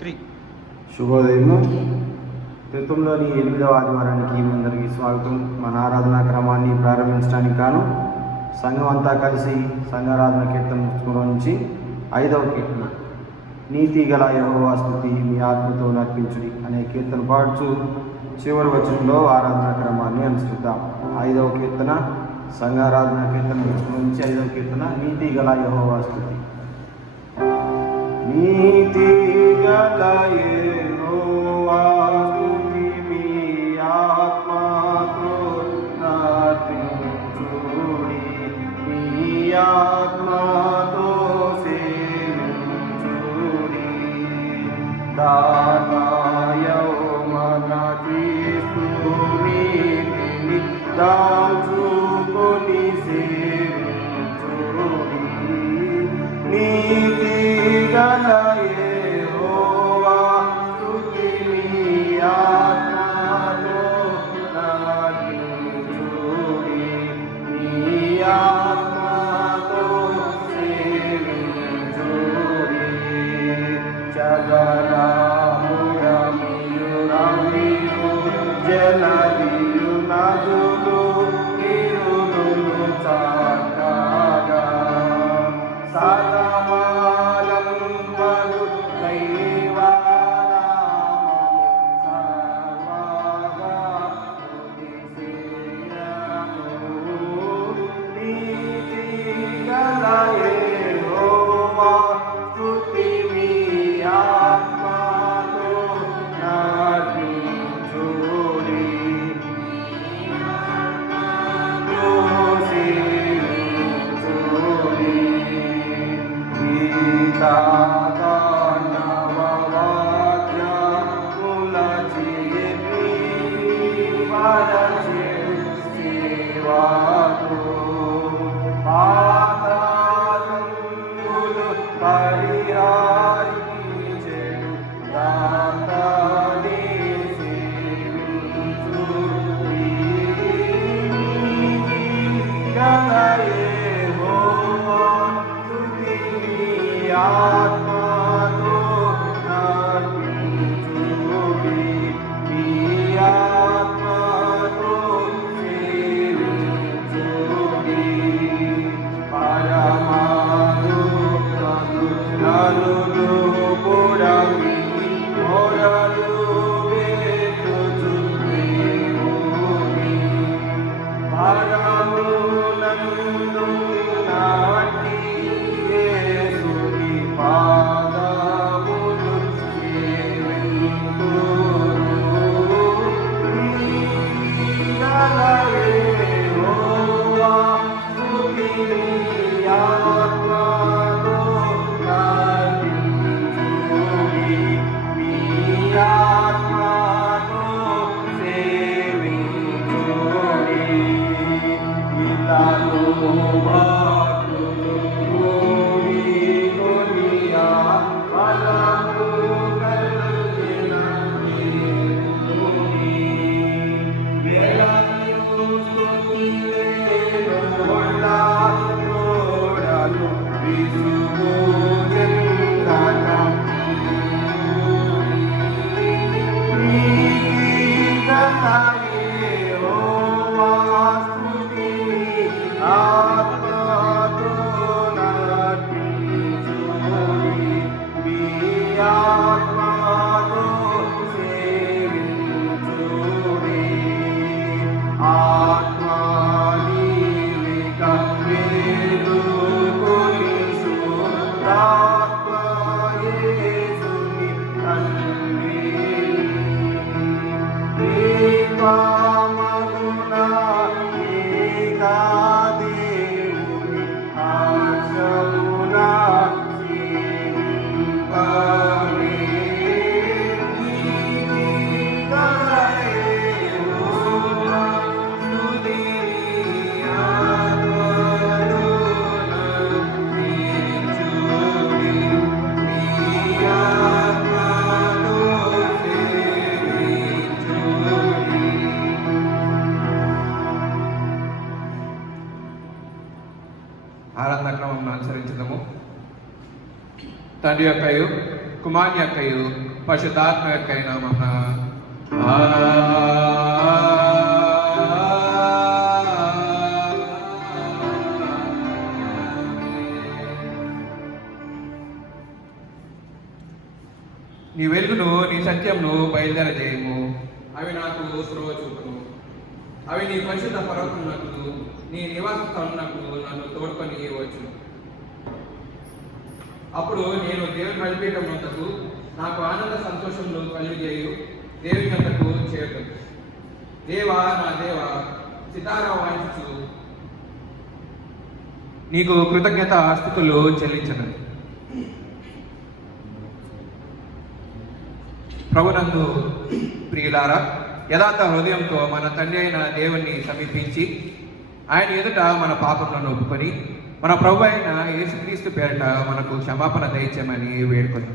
3. శుభోదయము. క్రితంలోని 8వ ఆదివారానికి మీ అందరికీ స్వాగతం. మన ఆరాధనా క్రమాన్ని ప్రారంభించడానికి గాను సంఘం అంతా కలిసి సంఘారాధన కీర్తన నుంచి 5వ కీర్తన నీతి గల యెహోవా స్తుతి మీ ఆత్మతో నర్పించుడి అనే కీర్తన పాడుచు చివరి వచనంలో ఆరాధనా క్రమాన్ని అనుసరిద్దాం. 5వ కీర్తన సంఘారాధన కీర్తన నుంచి 5వ కీర్తన నీతి గల యెహోవా స్తుతి. నీతి గల యెహోవా స్తుతి మీ ఆత్మతో నర్పించుడి, మీ ఆత్మతో సేవించుడి. దానాయో మన క్రీస్తు నీతిని దాచుకొని సేవించుడి. నీతి గల యెహోవా స్తుతి మీ ఆత్మతో నర్పించుడి, మీ ఆత్మతో సేవించుడి. జగరామురమియురమియు జలదియు నదులు ఇరుదులు చాటగా ఆరాధన క్రమం అనుసరించదము. తండ్రి యొక్కయు కుమార్ని యొక్కయు పరిశుద్ధాత్మ యొక్క నామమున నీ వెలుగును నీ సత్యంను బయలుదేరజేయము. అవి నాకు స్పృహ చూపును. అవి నీ పరిశుద్ధ పర్వతమునకు నీ నివాస స్థలమునకు నన్ను తోడుకొని వచ్చు. అప్పుడు నేను దేవుని బలిపీఠం వద్దకు నాకు ఆనంద సంతోషములు కలిగజేయు దేవుని వద్దకు చేరుతాను. దేవా నా దేవా, సితారా వాయించు నీకు కృతజ్ఞత స్తుతులు చెల్లించను. ప్రభునందు ప్రియులారా, యథార్థ హృదయంతో మన తండ్రి అయిన దేవుణ్ణి సమీపించి ఆయన ఎదుట మన పాపములను ఒప్పుకొని మన ప్రభు అయిన యేసుక్రీస్తు పేరిట మనకు క్షమాపణ దయచేయమని వేడుకొని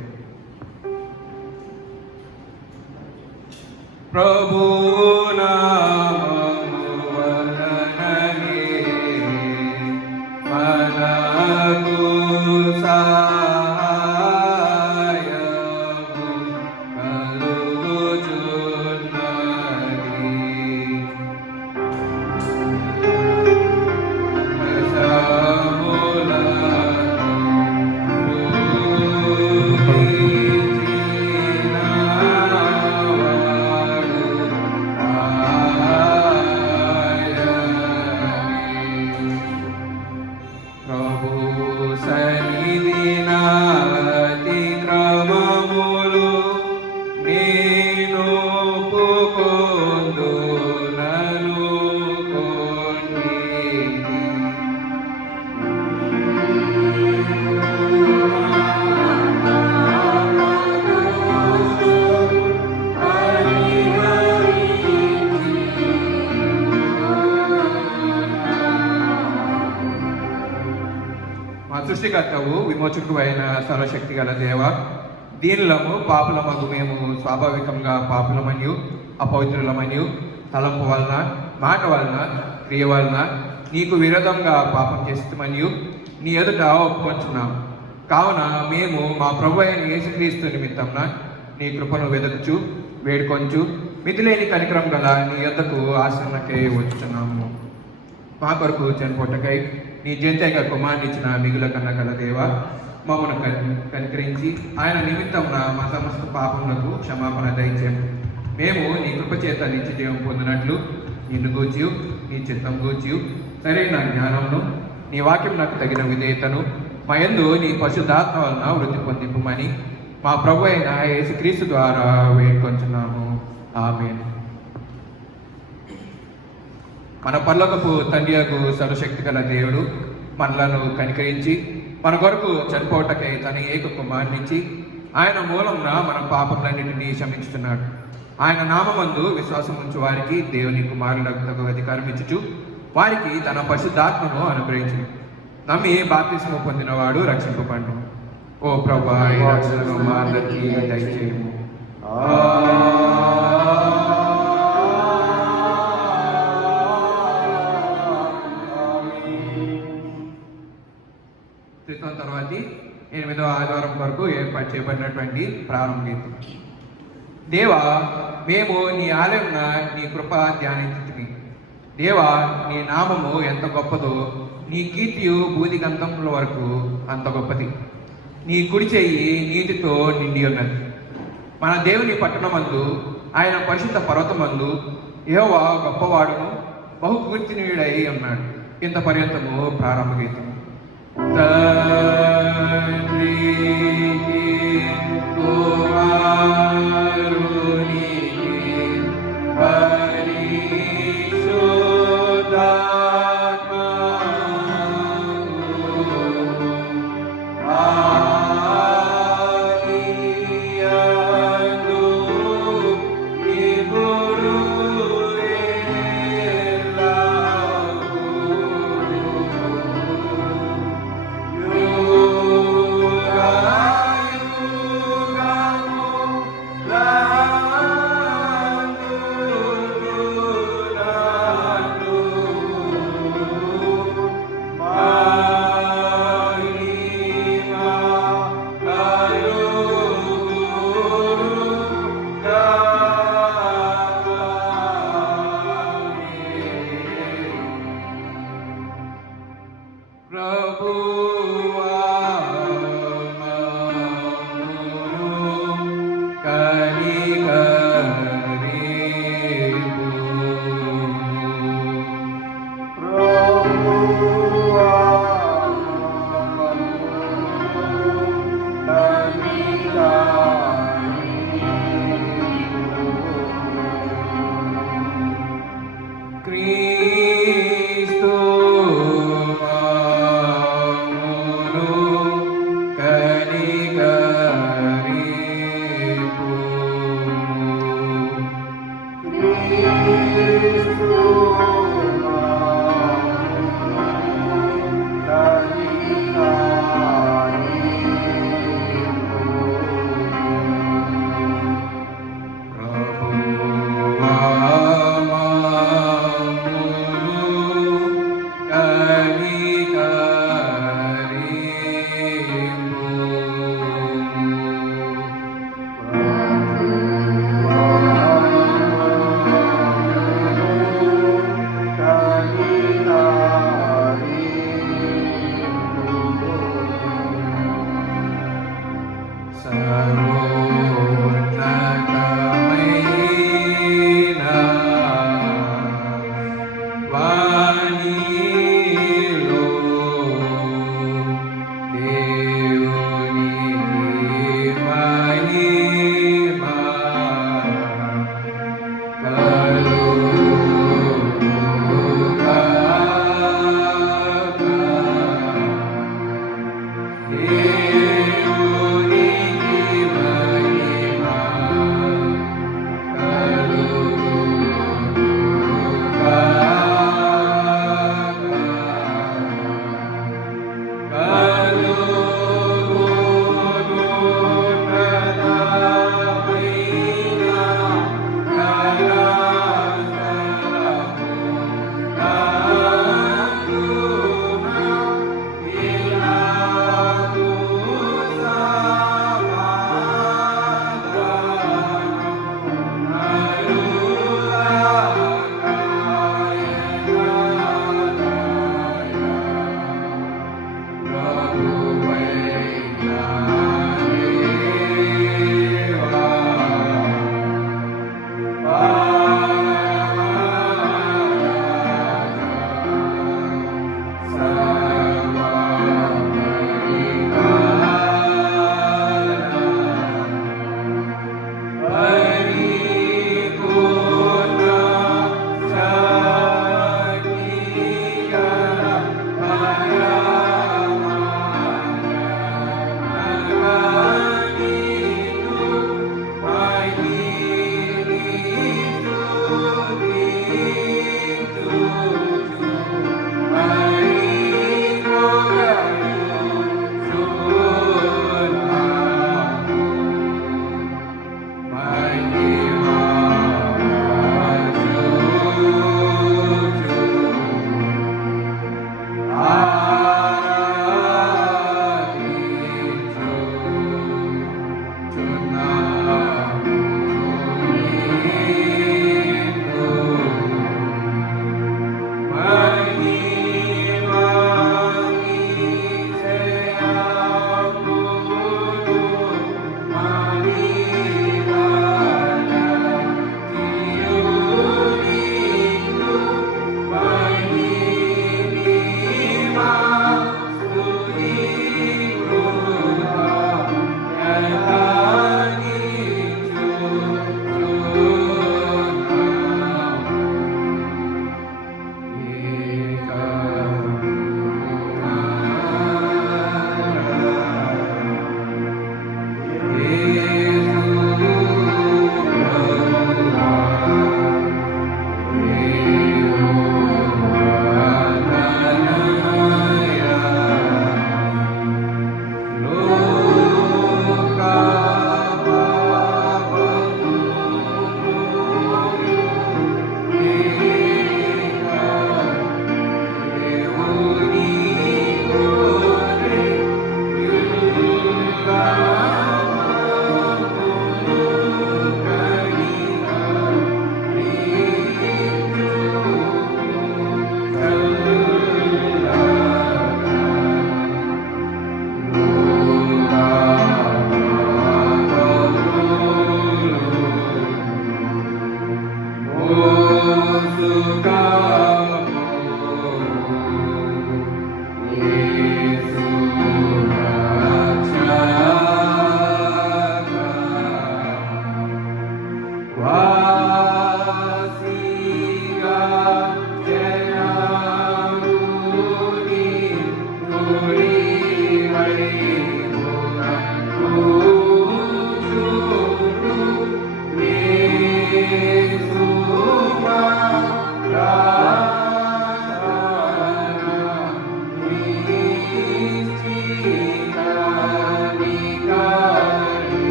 సృష్టికర్తవు విమోచకుడు అయిన సర్వశక్తి గల దేవ, దీనులము పాపులమగు మేము స్వాభావికంగా పాపులమనియు అపవిత్రులమనియు తలంపు వలన మాట వలన క్రియ వలన నీకు విరోధంగా పాపం చేస్తామనియు నీ ఎదుట ఒప్పుకొంచున్నాం. కావున మేము మా ప్రభు అయిన యేసుక్రీస్తు నిమిత్తంన నీ కృపను వెదకుచు వేడుకొంచు మితిలేని కనికరం గల నీ యొద్దకు ఆశ్రమకై వచ్చుచున్నాము. మా కొరకు చనిపోటకై నీ జంతైక కుమారుని ఇచ్చిన మిగుల కన్న గల దేవ, మమ్మను కనికరించి ఆయన నిమిత్తమున మా సమస్త పాపములకు క్షమాపణ దయచేయం. మేము నీ కృపచేత నిత్య జీవం పొందినట్లు నిన్ను గూర్చి నీ చిత్తం గూర్చి సరైన జ్ఞానమును నీ వాక్యం నాకు తగిన విధేయతను మా యందు నీ పరిశుద్ధాత్మ వలన వృద్ధి పొందింపుమని మా ప్రభు అయిన యేసుక్రీస్తు ద్వారా వేడుకొంచున్నాము. ఆమేన్. మన పరలోకపు తండ్రియగు సర్వశక్తి గల దేవుడు మనలను కనికరించి మన కొరకు చనిపోవటకై తన ఏక కుమారునిచ్చి ఆయన మూలంన మన పాపములన్నింటినీ క్షమించుతున్నాడు. ఆయన నామమందు విశ్వాసం ఉంచు వారికి దేవుని కుమారులకు అధికారం ఇచ్చుచు వారికి తన పరిశుద్ధాత్మను అనుగ్రహించు. నమ్మి బాప్తిస్మము పొందినవాడు రక్షింపబడును. ఓ ప్రభువా, ఈ రక్షణను మా అందరికీ దయచేయము. క్రితం తర్వాతి 8వ ఆదివారం వరకు ఏర్పాటు చేయబడినటువంటి ప్రారంభ గీతం. దేవా, మేము నీ ఆలయమున నీ కృప ధ్యానించుటిమి. దేవా, నీ నామము ఎంత గొప్పదో, నీ కీర్తియు భూదిగంతముల వరకు అంత గొప్పది. నీ కుడి చెయ్యి నీతితో నిండి ఉన్నది. మన దేవుని పట్టణమందు ఆయన పరిశుద్ధ పర్వతమందు యెహోవా గొప్పవాడును బహుకీర్తినీయుడై ఉన్నాడు. ఇంత పర్యంతము ప్రారంభ గీతం. God.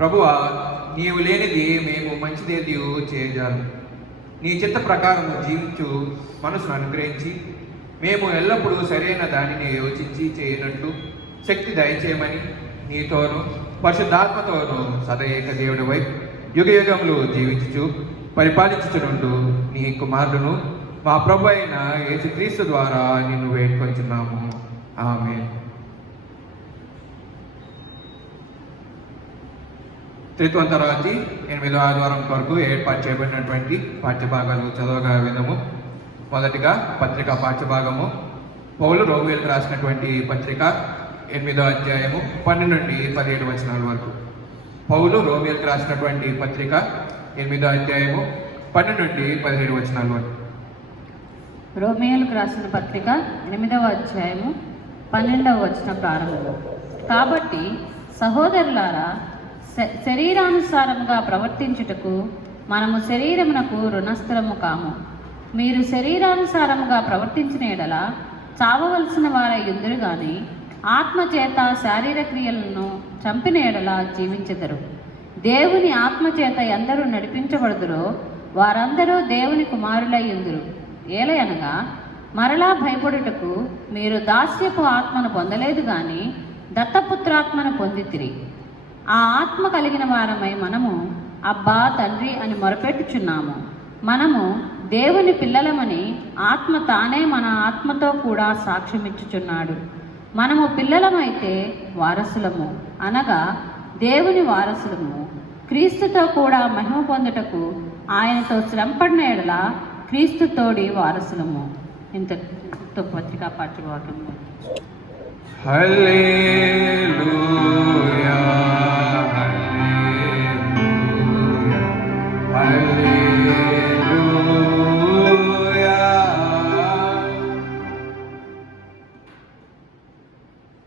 ప్రభువా, నీవు లేనిది మేము మంచిదేది చేయజాలు. నీ చిత్త ప్రకారం జీవించు మనసును అనుగ్రహించి మేము ఎల్లప్పుడూ సరైన దానిని యోచించి చేయనట్లు శక్తి దయచేయమని నీతోనూ పరిశుద్ధాత్మతోనూ సదయేక దేవుడివై యుగ యుగములు జీవించుచు పరిపాలించుచునుండు నీ కుమారుడును మా ప్రభు అయిన యేసుక్రీస్తు ద్వారా నిన్ను వేడుకొంచున్నాము. ఆమేన్. త్రిత్వంతరాజీ 8వ ఆదివారం కొరకు ఏర్పాటు చేయబడినటువంటి పాఠ్యభాగాలు చదవగా వినము. మొదటిగా పత్రిక పాఠ్యభాగము. పౌలు రోమిలకు రాసినటువంటి పత్రిక 8వ అధ్యాయము 12 నుండి 17 వచనాల వరకు. పౌలు రోమిలకు రాసినటువంటి పత్రిక 8వ అధ్యాయము 12 నుండి 17 వచనాల వరకు. రోమియోలకు రాసిన పత్రిక 8వ అధ్యాయము 12వ వచనం ప్రారంభంలో. కాబట్టి సహోదరులారా, శరీరానుసారంగా ప్రవర్తించుటకు మనము శరీరమునకు రుణస్థులము కాము. మీరు శరీరానుసారముగా ప్రవర్తించిన ఎడల చావవలసిన వారై యుందురు గాని ఆత్మచేత శారీర క్రియలను చంపిన ఎడల జీవించెదరు. దేవుని ఆత్మచేత ఎందరూ నడిపించబడుదురో వారందరూ దేవుని కుమారులై యుందురు. ఏలయనగా మరలా భయపడుటకు మీరు దాస్యపు ఆత్మను పొందలేదు గాని దత్తపుత్రాత్మను పొందితిరి. ఆ ఆత్మ కలిగిన వారమై మనము అబ్బా తండ్రి అని మొరపెట్టుచున్నాము. మనము దేవుని పిల్లలమని ఆత్మ తానే మన ఆత్మతో కూడా సాక్ష్యమిచ్చుచున్నాడు. మనము పిల్లలమైతే వారసులము, అనగా దేవుని వారసులము, క్రీస్తుతో కూడా మహిమ పొందుటకు ఆయనతో శ్రమపడిన ఎడల క్రీస్తుతోడి వారసులము. ఇంతతో పత్రికా పాఠ్యభాగము. హల్లెలూయా, హల్లెలూయా.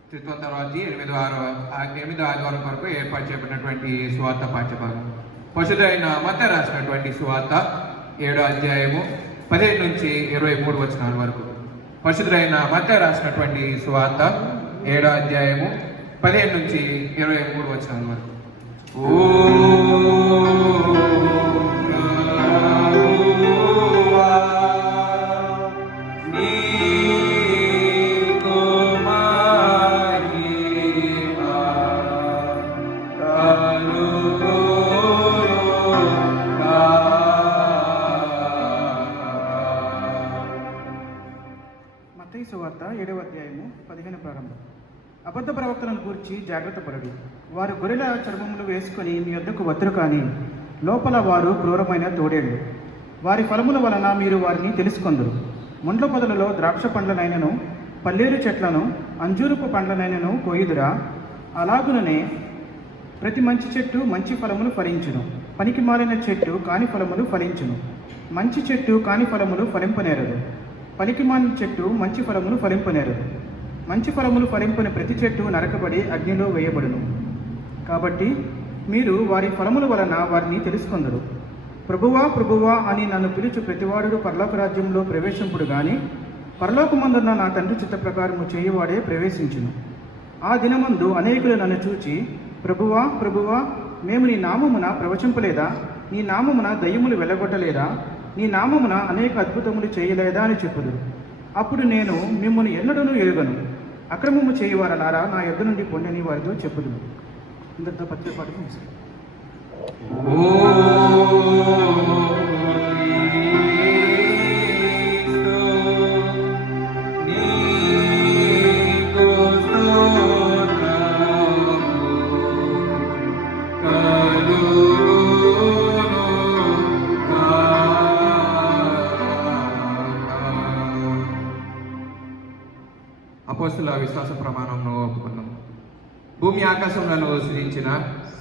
త్రిత్వంతరాజీ 8వ ఆదివారం వరకు ఏర్పాటు చేయబడినటువంటి సువార్త పాఠ్యభాగం. పరిశుద్ధైన మత్తయి రాసినటువంటి సువార్త 7వ అధ్యాయము 15 నుంచి 23 వచనాల వరకు. పరిశుద్ధైన మత్తయి రాసినటువంటి సువార్త 7వ అధ్యాయము 15 నుంచి 23 వచనాల వరకు. బలమైన ప్రారంభం. అబద్ధ ప్రవక్తలను గూర్చి జాగ్రత్త పడడు. వారు గొర్రెల చర్మములు వేసుకొని మీ వద్దకు వద్దరు, కానీ లోపల వారు క్రూరమైన తోడేళ్ళు. వారి ఫలముల వలన మీరు వారిని తెలుసుకొందురు. ముండ్ల పొదలలో ద్రాక్ష పండ్లనైనను పల్లేరు చెట్లను అంజూరపు పండ్లనైనను కోయుదురా? అలాగుననే ప్రతి మంచి చెట్టు మంచి ఫలములు ఫలించును, పనికి మాలిన చెట్టు కాని ఫలములు ఫలించును. మంచి చెట్టు కాని ఫలములు ఫలింపనేరదు, పనికి మాలిన చెట్టు మంచి ఫలములు ఫలింపనేరదు. మంచి ఫలములు ఫలింపని ప్రతి చెట్టు నరకబడి అగ్నిలో వేయబడును. కాబట్టి మీరు వారి ఫలముల వలన వారిని తెలుసుకొందరు. ప్రభువా ప్రభువా అని నన్ను పిలుచు ప్రతివాడు పరలోక రాజ్యంలో ప్రవేశింపుడు గాని పరలోకమందున్న నా తండ్రి చిత్త ప్రకారము చేయువాడే ప్రవేశించును. ఆ దినమందు అనేకులు నన్ను చూచి, ప్రభువా ప్రభువా, మేము నీ నామమున ప్రవచింపలేదా? నీ నామమున దయ్యములు వెళ్ళగొట్టలేదా? నీ నామమున అనేక అద్భుతములు చేయలేదా అని చెప్పుదురు. అప్పుడు నేను మిమ్మల్ని ఎన్నడూ ఎరుగను, అక్రమము చేయువారలారా నా యొద్ద నుండి పొండని వారితో చెప్పుదును. ఇంతటితో పత్రిక పాఠం ముగిసింది. అపోస్తుల విశ్వాస ప్రమాణంను ఒప్పుకున్నాం. భూమి ఆకాశంలో సృజించిన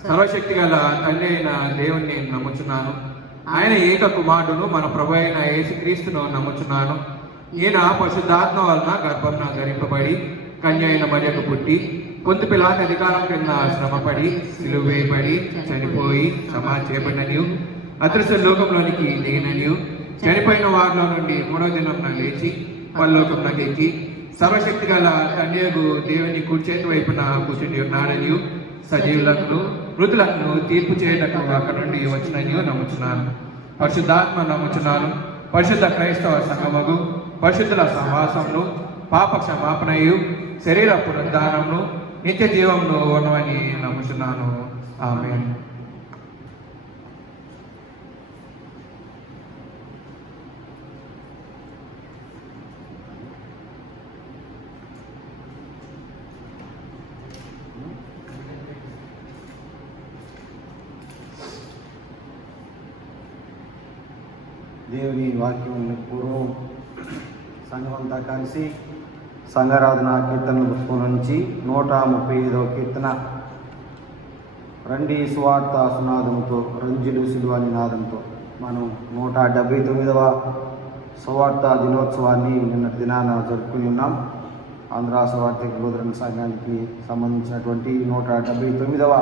సర్వశక్తి గల తండ్రి అయిన దేవుణ్ణి నమ్ముచున్నాను. ఆయన ఏక కుమారుడును మన ప్రభు అయిన యేసుక్రీస్తును నమ్ముచున్నాను. ఈయన పరిశుద్ధాత్మ వలన గర్భంన ధరింపబడి కన్య అయిన మరియకు పుట్టి కొంత పిలాత అధికారం కింద శ్రమపడి సిలువ వేయబడి చనిపోయి సమాధి చేయబడిననియు అదృశ్య లోకంలోనికి దిగిననియు చనిపోయిన వారిలో నుండి మూడవ దినం లేచి పరలోకంలోకి ఎక్కి సర్వశక్తి గల తండ్రియగు దేవుని కుడిచేతి వైపున కూర్చుని ఉన్నాడనియు సజీవులను మృతులను తీర్పు చేయటకు అక్కడ నుండి వచ్చిననియు నమ్ముచున్నాను. పరిశుద్ధాత్మ నమ్ముచున్నాను. పరిశుద్ధ క్రైస్తవ సంఘముగు పరిశుద్ధుల సహవాసమును పాప క్షమాపణయు శరీర పునరుద్ధానమును నిత్య జీవమును ఉన్నవని నమ్ముచున్నాను. ఆమేన్. దేవుని వాక్యం పూర్వం సంఘమంతా కలిసి సంఘారాధన కీర్తనల పుస్తకం నుంచి 135వ కీర్తన రండి సువార్త సునాదంతో రంజులు సిలువ నినాదంతో మనం 179వ సువార్త దినోత్సవాన్ని నిన్న దినాన జరుపుకుని ఉన్నాం. ఆంధ్ర సువార్తిక బోధన సంఘానికి సంబంధించినటువంటి 179వ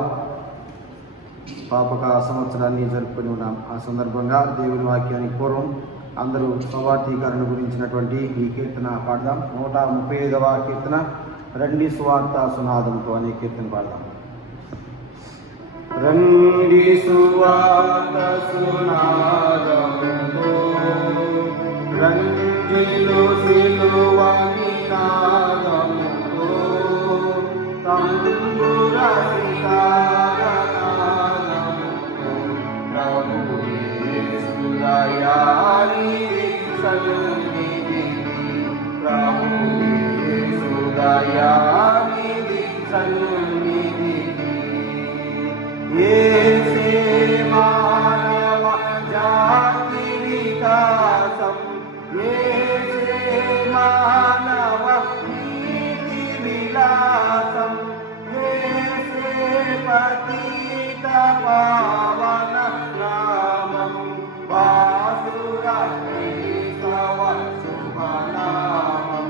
పాపక సంవత్సరాన్ని జరుపుకొని ఉన్నాం. ఆ సందర్భంగా దేవుని వాక్యానికి పూర్వం అందరూ స్వార్థీకరణ గురించినటువంటి ఈ కీర్తన పాడదాం. 135వ కీర్తన రండి సువార్త సునాదంతో అనే కీర్తన పాడదాం. రండి సువార్త సునాదంతో రండిలో సిలువ నినాదముతో తంబుర సితారనాదముతో ప్రభు యేసు దయానిధి సన్నిధికి ప్రభు యేసు దయానిధి సన్నిధికి యేసే మానవ జాతి వికాసం యేసే మానవ నీతి విలాసం యేసే పతిత పావన నామం వాసుర క్రైస్తవ శుభనామం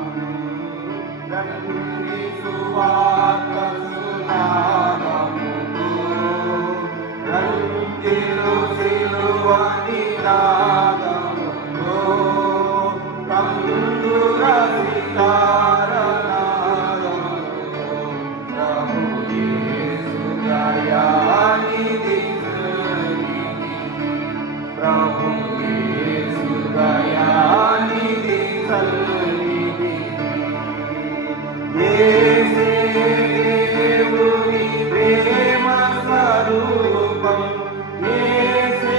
రండి సువార్త సునాదముతో రండిలో సిలువ నినాదముతో తంబుర సితారనాదముతో ప్రభు యేసు దయానిధి ప్రభు యేసు దయానిధి సన్నిధికి యేసే దేవుని ప్రేమ స్వరూపం యేసే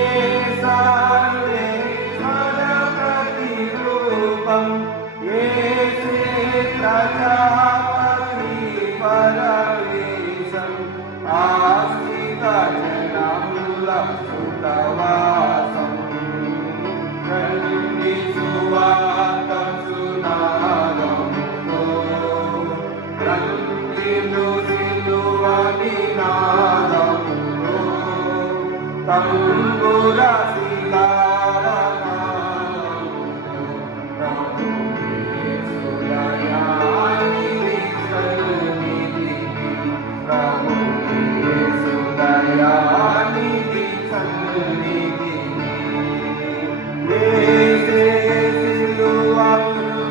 సార్వే సుఖవాసం రండి సువార్త సునాదముతో రండిను సిలువ నినాదముతో తంబుర శిలారనాదముతో ప్రభు యేసుదయానిధి సన్నిధికి ప్రభు యేసుదయానిధి సన్నిధికి యేసే సిలువ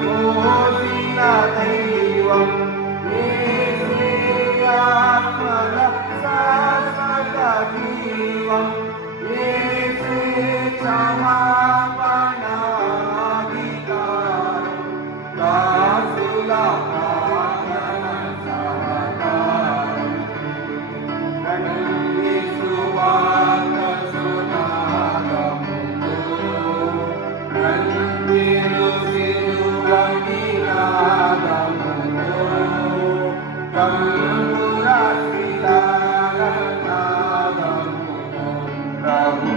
మోసిన దైవం యేసే ఆత్మల శాశ్వత జీవం యేసే క్షమాపణాధికారం దాసుల ప్రార్థన సహకారం రండి సువార్త సునాదముతో రండిను సిలువ నినాదముతో తంబుర శిలారనాదముతో ప్రభు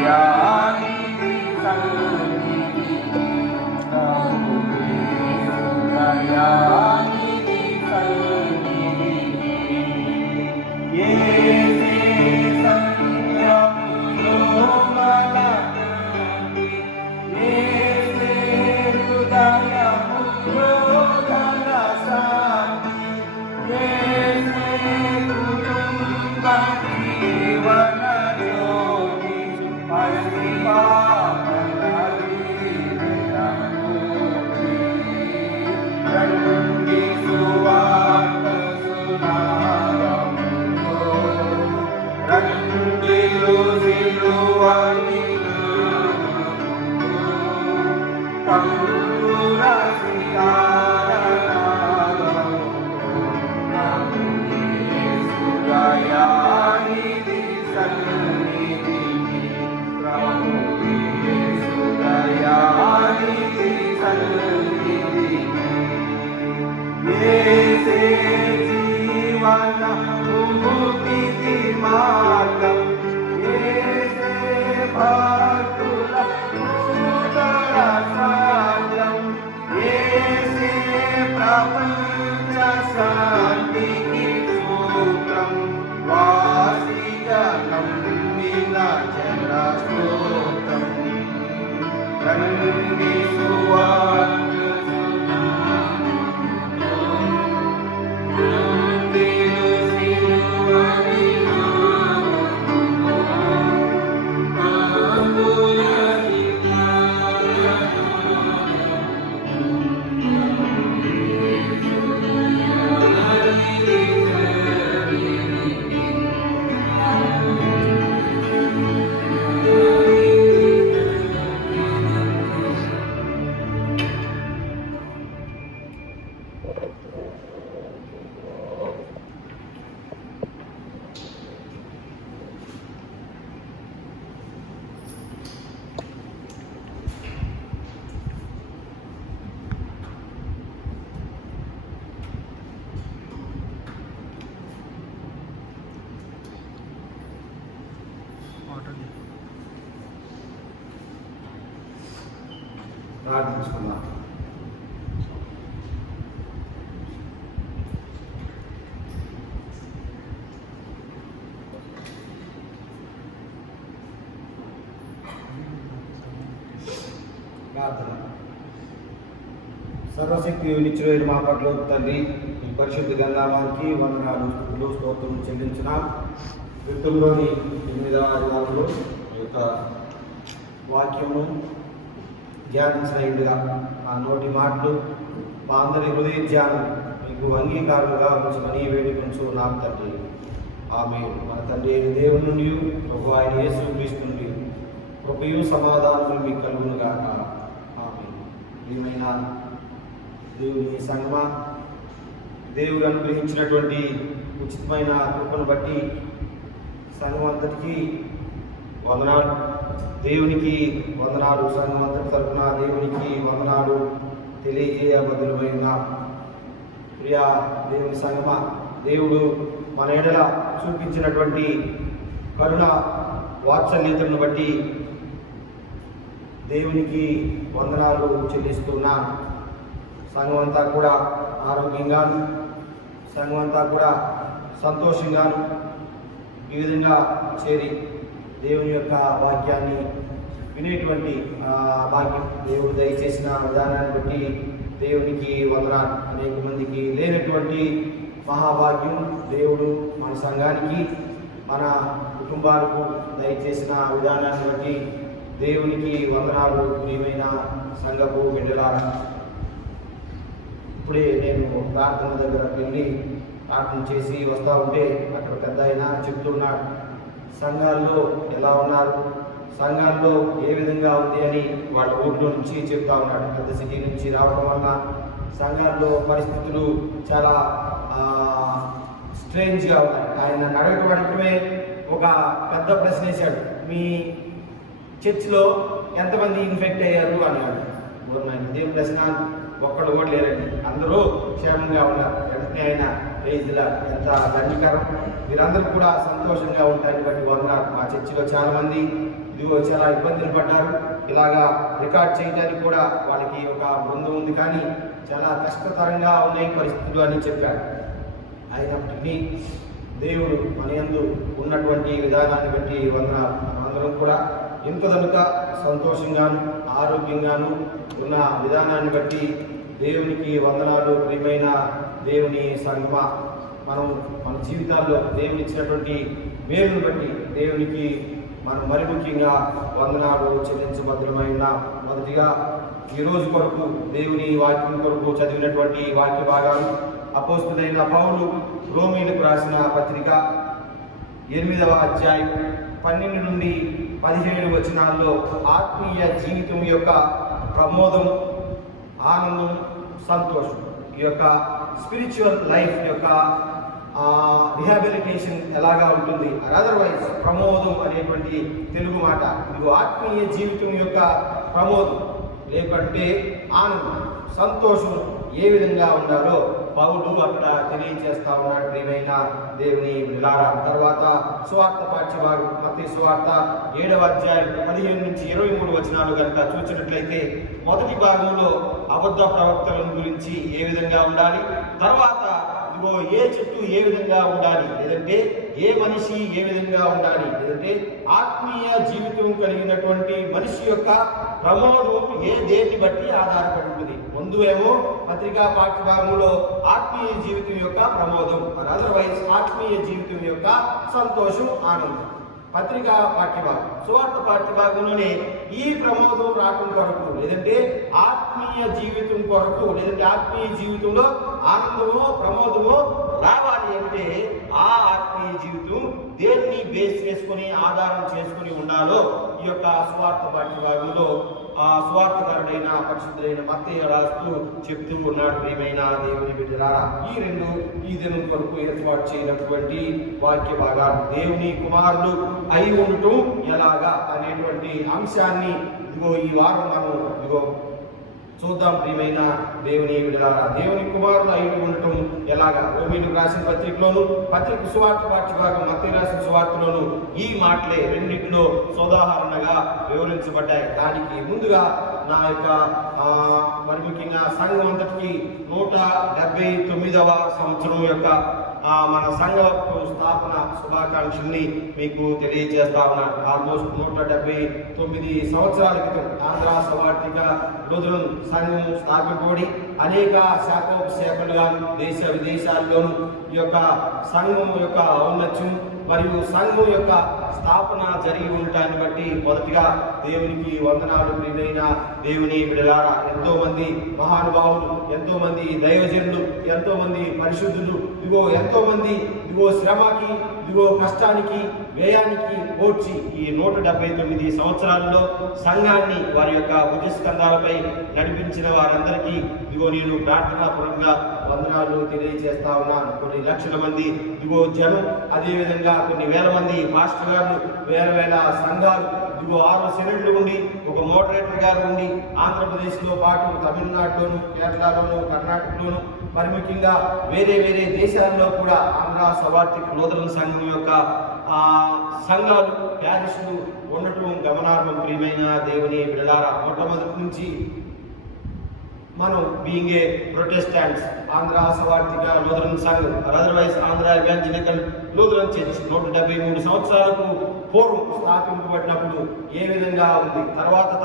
యేసుదయానిధి సన్నిధికి ప్రభు యేసుదయానిధి సన్నిధికి యేసే సత్యములో మలకండి యేసే హృదయములో ఘన శాంతి యేసే కుటుంబ జీవన జ్యోతి పసిపాపల వీరమూర్తి రండి సువార్త సునాదముతో రండిను సిలువ నినాదముతో తంబుర శిలారనాదముతో ప్రభు యేసుదయానిధి సన్నిధికి ప్రభు యేసుదయానిధి సన్నిధికి యేసే జీవన ముక్తి మార్గం యేసే భక్తుల ఉదర సాధ్యం యేసే ప్రపంచ శాంతికి సూత్రం వాసిగా నమ్మిన జన స్తోత్రం రండి సువార్త సునాదముతో రండిను సిలువ నినాదముతో తంబుర ప్రార్థించుకుందాం. ప్రార్థన. సర్వశక్తి నిత్యుడైన మా పట్ల తండ్రి ఈ పరిశుద్ధ గంధామానికి వందనాలు స్తుతులు స్తోత్రం చెల్లించిన క్రితంలోని 8వ ఆదివారంలో ఈ యొక్క వాక్యము ధ్యానించిన ఇందుగా ఆ నోటి మాటలు మా అందరి హృదయ ధ్యానం మీకు అంగీకారముగా ఉంచమని వేడుకొంచు నాకు తండ్రి. ఆమె మన తండ్రి అయిన దేవుని నుండి ప్రభు ఆయన యేసు క్రీస్తు నుండి కృపయు సమాధానము మీకు కలుగును గాక. ఆమె ప్రియమైన దేవుని సంగమా, దేవుడు అనుగ్రహించినటువంటి ఉచితమైన కృపను బట్టి సంఘం అంతటికీ వందనాలు. దేవునికి వందనాలు. సంఘం అంతటి తరఫున దేవునికి వందనాలు తెలియజేయబదులమైన ప్రియా దేవుని సంగమా, దేవుడు మన ఎడల చూపించినటువంటి కరుణ వాత్సల్యతను బట్టి దేవునికి వందనాలు చెల్లిస్తున్నాను. సంఘం అంతా కూడా ఆరోగ్యంగాను, సంఘం అంతా కూడా సంతోషంగాను ఈ విధంగా చేరి దేవుని యొక్క వాక్యాన్ని వినేటువంటి భాగ్యం దేవుడు దయచేసిన విధానాన్ని బట్టి దేవునికి వందనాలు. అనేక మందికి లేనటువంటి మహాభాగ్యం దేవుడు మన సంఘానికి, మన కుటుంబాలకు దయచేసిన విధానాన్ని బట్టి దేవునికి వందనాలు. ప్రియమైన సంఘపు బిడ్డలారా, ఇప్పుడే నేను ప్రార్థన దగ్గరకు వెళ్ళి ప్రార్థన చేసి వస్తూ ఉంటే అక్కడ పెద్ద ఆయన చెప్తున్నాడు, సంఘాల్లో ఎలా ఉన్నారు, సంఘాల్లో ఏ విధంగా ఉంది అని వాళ్ళ ఊళ్ళో నుంచి చెప్తా ఉన్నాడు. పెద్ద సిటీ నుంచి రావడం వల్ల సంఘాల్లో పరిస్థితులు చాలా స్ట్రేంజ్గా ఉన్నాయి. ఆయన అడగటమే ఒక పెద్ద ప్రశ్న వేశాడు, మీ చర్చిలో ఎంతమంది ఇన్ఫెక్ట్ అయ్యారు అన్నాడు. దేవుని ప్రశ్న, ఒక్కడు కూడా లేరండి, అందరూ క్షేమంగా ఉన్నారు. వెంటనే ఆయన రైతుల ఎంత ధన్యకరం, మీరందరూ కూడా సంతోషంగా ఉంటారని బట్టి వందనాలు. మా చర్చిలో చాలామంది ఇదిగో చాలా ఇబ్బందులు పడ్డారు. ఇలాగా రికార్డ్ చేయడానికి కూడా వాళ్ళకి ఒక బృందం ఉంది, కానీ చాలా కష్టతరంగా ఉన్నాయి పరిస్థితులు అని చెప్పారు. అయినప్పటికీ దేవుడు మన యందు ఉన్నటువంటి విధానాన్ని బట్టి వందనాలు. అందరం కూడా ఇంతదనుక సంతోషంగాను ఆరోగ్యంగాను ఉన్న విధానాన్ని బట్టి దేవునికి వందనాలు. ప్రియమైన దేవుని సంగమ, మనం మన జీవితాల్లో దేవుని ఇచ్చినటువంటి మేలును బట్టి దేవునికి మనం మరి ముఖ్యంగా వందనాలు చెల్లించబద్రమైన. మొదటిగా ఈ రోజు కొరకు దేవుని వాక్యం కొరకు చదివినటువంటి వాక్య భాగాలు అపోస్తులైన పౌలు రోమీలకు రాసిన పత్రిక 8వ అధ్యాయం 12 నుండి 17 వచనాల్లో ఆత్మీయ జీవితం యొక్క ప్రమోదం, ఆనందం, సంతోషం, ఈ యొక్క స్పిరిచువల్ లైఫ్ యొక్క రిహాబిలిటేషన్ ఎలాగా ఉంటుంది. అదర్వైజ్ ప్రమోదం అనేటువంటి తెలుగు మాట, ఇది ఆత్మీయ జీవితం యొక్క ప్రమోదం లేకుంటే ఆనందం, సంతోషం ఏ విధంగా ఉండాలో పౌలు అక్కడ తెలియజేస్తా ఉన్నాడు. ప్రియమైన దేవుని బిడ్డలారా, తర్వాత సువార్త పాఠ్యభాగం మత్తయి సువార్త 7వ అధ్యాయం 15 నుంచి 23 వచనాలు కనుక చూసినట్లయితే, మొదటి భాగంలో అబద్ధ ప్రవక్తల గురించి ఏ విధంగా ఉండాలి, తర్వాత ఇదిగో ఏ చెట్టు ఏ విధంగా ఉండాలి, లేదంటే ఏ మనిషి ఏ విధంగా ఉండాలి, లేదంటే ఆత్మీయ జీవితం కలిగినటువంటి మనిషి యొక్క ప్రమోదం ఏ దేన్ని బట్టి ఆధారపడి ఉంటుంది. ముందు ఏమో పత్రికా పాఠ్యభాగంలో ఆత్మీయ జీవితం యొక్క ప్రమోదం, అదర్వైజ్ ఆత్మీయ జీవితం యొక్క సంతోషం, ఆనందం. పత్రికా పాఠ్యభాగం సువార్త పాఠ్యభాగంలోనే ఈ ప్రమోదం రావడం కొరకు, లేదంటే ఆత్మీయ జీవితం కొరకు, లేదంటే ఆత్మీయ జీవితంలో ఆనందమో ప్రమోదమో రావాలి అంటే ఆ ఆత్మీయ జీవితం దేన్ని బేస్ చేసుకుని ఆధారం చేసుకుని ఉండాలో ఈ యొక్క స్వార్థ పాఠ్యభాగంలో ఆ స్వార్థకారుడైన పరిశుద్ధుడైన మత్తయి రాస్తూ చెప్తూ ఉన్నాడు. ప్రియమైన దేవుని బిడ్డలారా, ఈ దినం కొరకు ఏర్పాటు చేయనటువంటి వాక్య భాగాలు దేవుని కుమారుడు అయి ఉండటం ఎలాగా అనేటువంటి అంశాన్ని ఇదిగో ఈ వారం మనం ఇదిగో చూద్దాం. ప్రియమైన దేవుని బిడ్డలారా, దేవుని కుమారుడు అయి ఉండటం ఎలాగా రోమీయులకు రాసిన పత్రికలోను, పత్రిక సువార్త పాఠ్యభాగం మత్తయి రాసిన సువార్తలోను ఈ మాటలే రెండింటిలో సోదాహరణగా వివరించబడ్డాయి. దానికి ముందుగా నా యొక్క మరి ముఖ్యంగా సంఘం అంతటికి 179వ సంవత్సరం యొక్క మన సంఘ స్థాపన శుభాకాంక్షల్ని మీకు తెలియజేస్తా ఉన్నాను. ఆల్మోస్ట్ 179 సంవత్సరాల క్రితం ఆంధ్ర సవార్థిక లూథరన్ సంఘం స్థాపింపబడి అనేక శాఖోపశాఖలుగా దేశ విదేశాల్లోనూ ఈ యొక్క సంఘం యొక్క ఔన్నత్యం మరియు సంఘం యొక్క స్థాపన జరిగి ఉండటాన్ని బట్టి మొదటిగా దేవునికి వందనాలు. ప్రియమైన దేవుని బిడ్డలారా, ఎంతో మంది మహానుభావులు, ఎంతో మంది దైవజనులు, ఎంతో మంది పరిశుద్ధులు, ఇదిగో ఎంతో మంది ఇదిగో శ్రమకి, ఇదిగో కష్టానికి, వ్యయానికి ఓడ్చి ఈ 179 సంవత్సరాల్లో సంఘాన్ని వారి యొక్క భుజస్కంధాలపై నడిపించిన వారందరికీ ఇదిగో నేను ప్రార్థనాపూర్వకంగా వందనాలు తెలియజేస్తా ఉన్నాను. కొన్ని లక్షల మంది ఇదిగో జనం, అదేవిధంగా కొన్ని వేల మంది మాస్టర్ గారు, వేల సంఘాలు, ఇదిగో 6 సెనెట్లు ఉండి, ఒక మోడరేటర్ గారు ఉండి, ఆంధ్రప్రదేశ్లో పాటు తమిళనాడులోను, కేరళలోను, కర్ణాటకలోను, మరి ముఖ్యంగా వేరే దేశాల్లో కూడా ఆంధ్ర సవార్థిక లూథరన్ సంఘం యొక్క సంఘాలు ప్యారిస్లు ఉండటం గమనార్హం. ప్రియమైన దేవుని బిడ్డలారా, మొట్టమొదటి నుంచి మనం బీయింగ్ ఏ ప్రొటెస్టాంట్స్, ఆంధ్ర సవార్థిక లూథరన్ సంఘం, otherwise Andhra evangelical Lutheran church 173 సంవత్సరాలకు పూర్వం స్థాపింపబడినప్పుడు ఏ విధంగా ఉంది,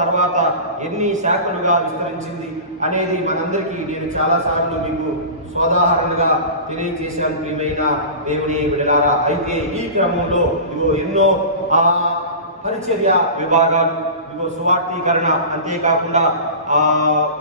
తర్వాత ఎన్ని శాఖలుగా విస్తరించింది అనేది మనందరికీ నేను చాలాసార్లు మీకు సోదాహరణగా తెలియజేశాను. ప్రియమైన దేవుని బిడ్డలారా, అయితే ఈ క్రమంలో ఎన్నో పరిచర్య విభాగాలు, సువార్థీకరణ, అంతేకాకుండా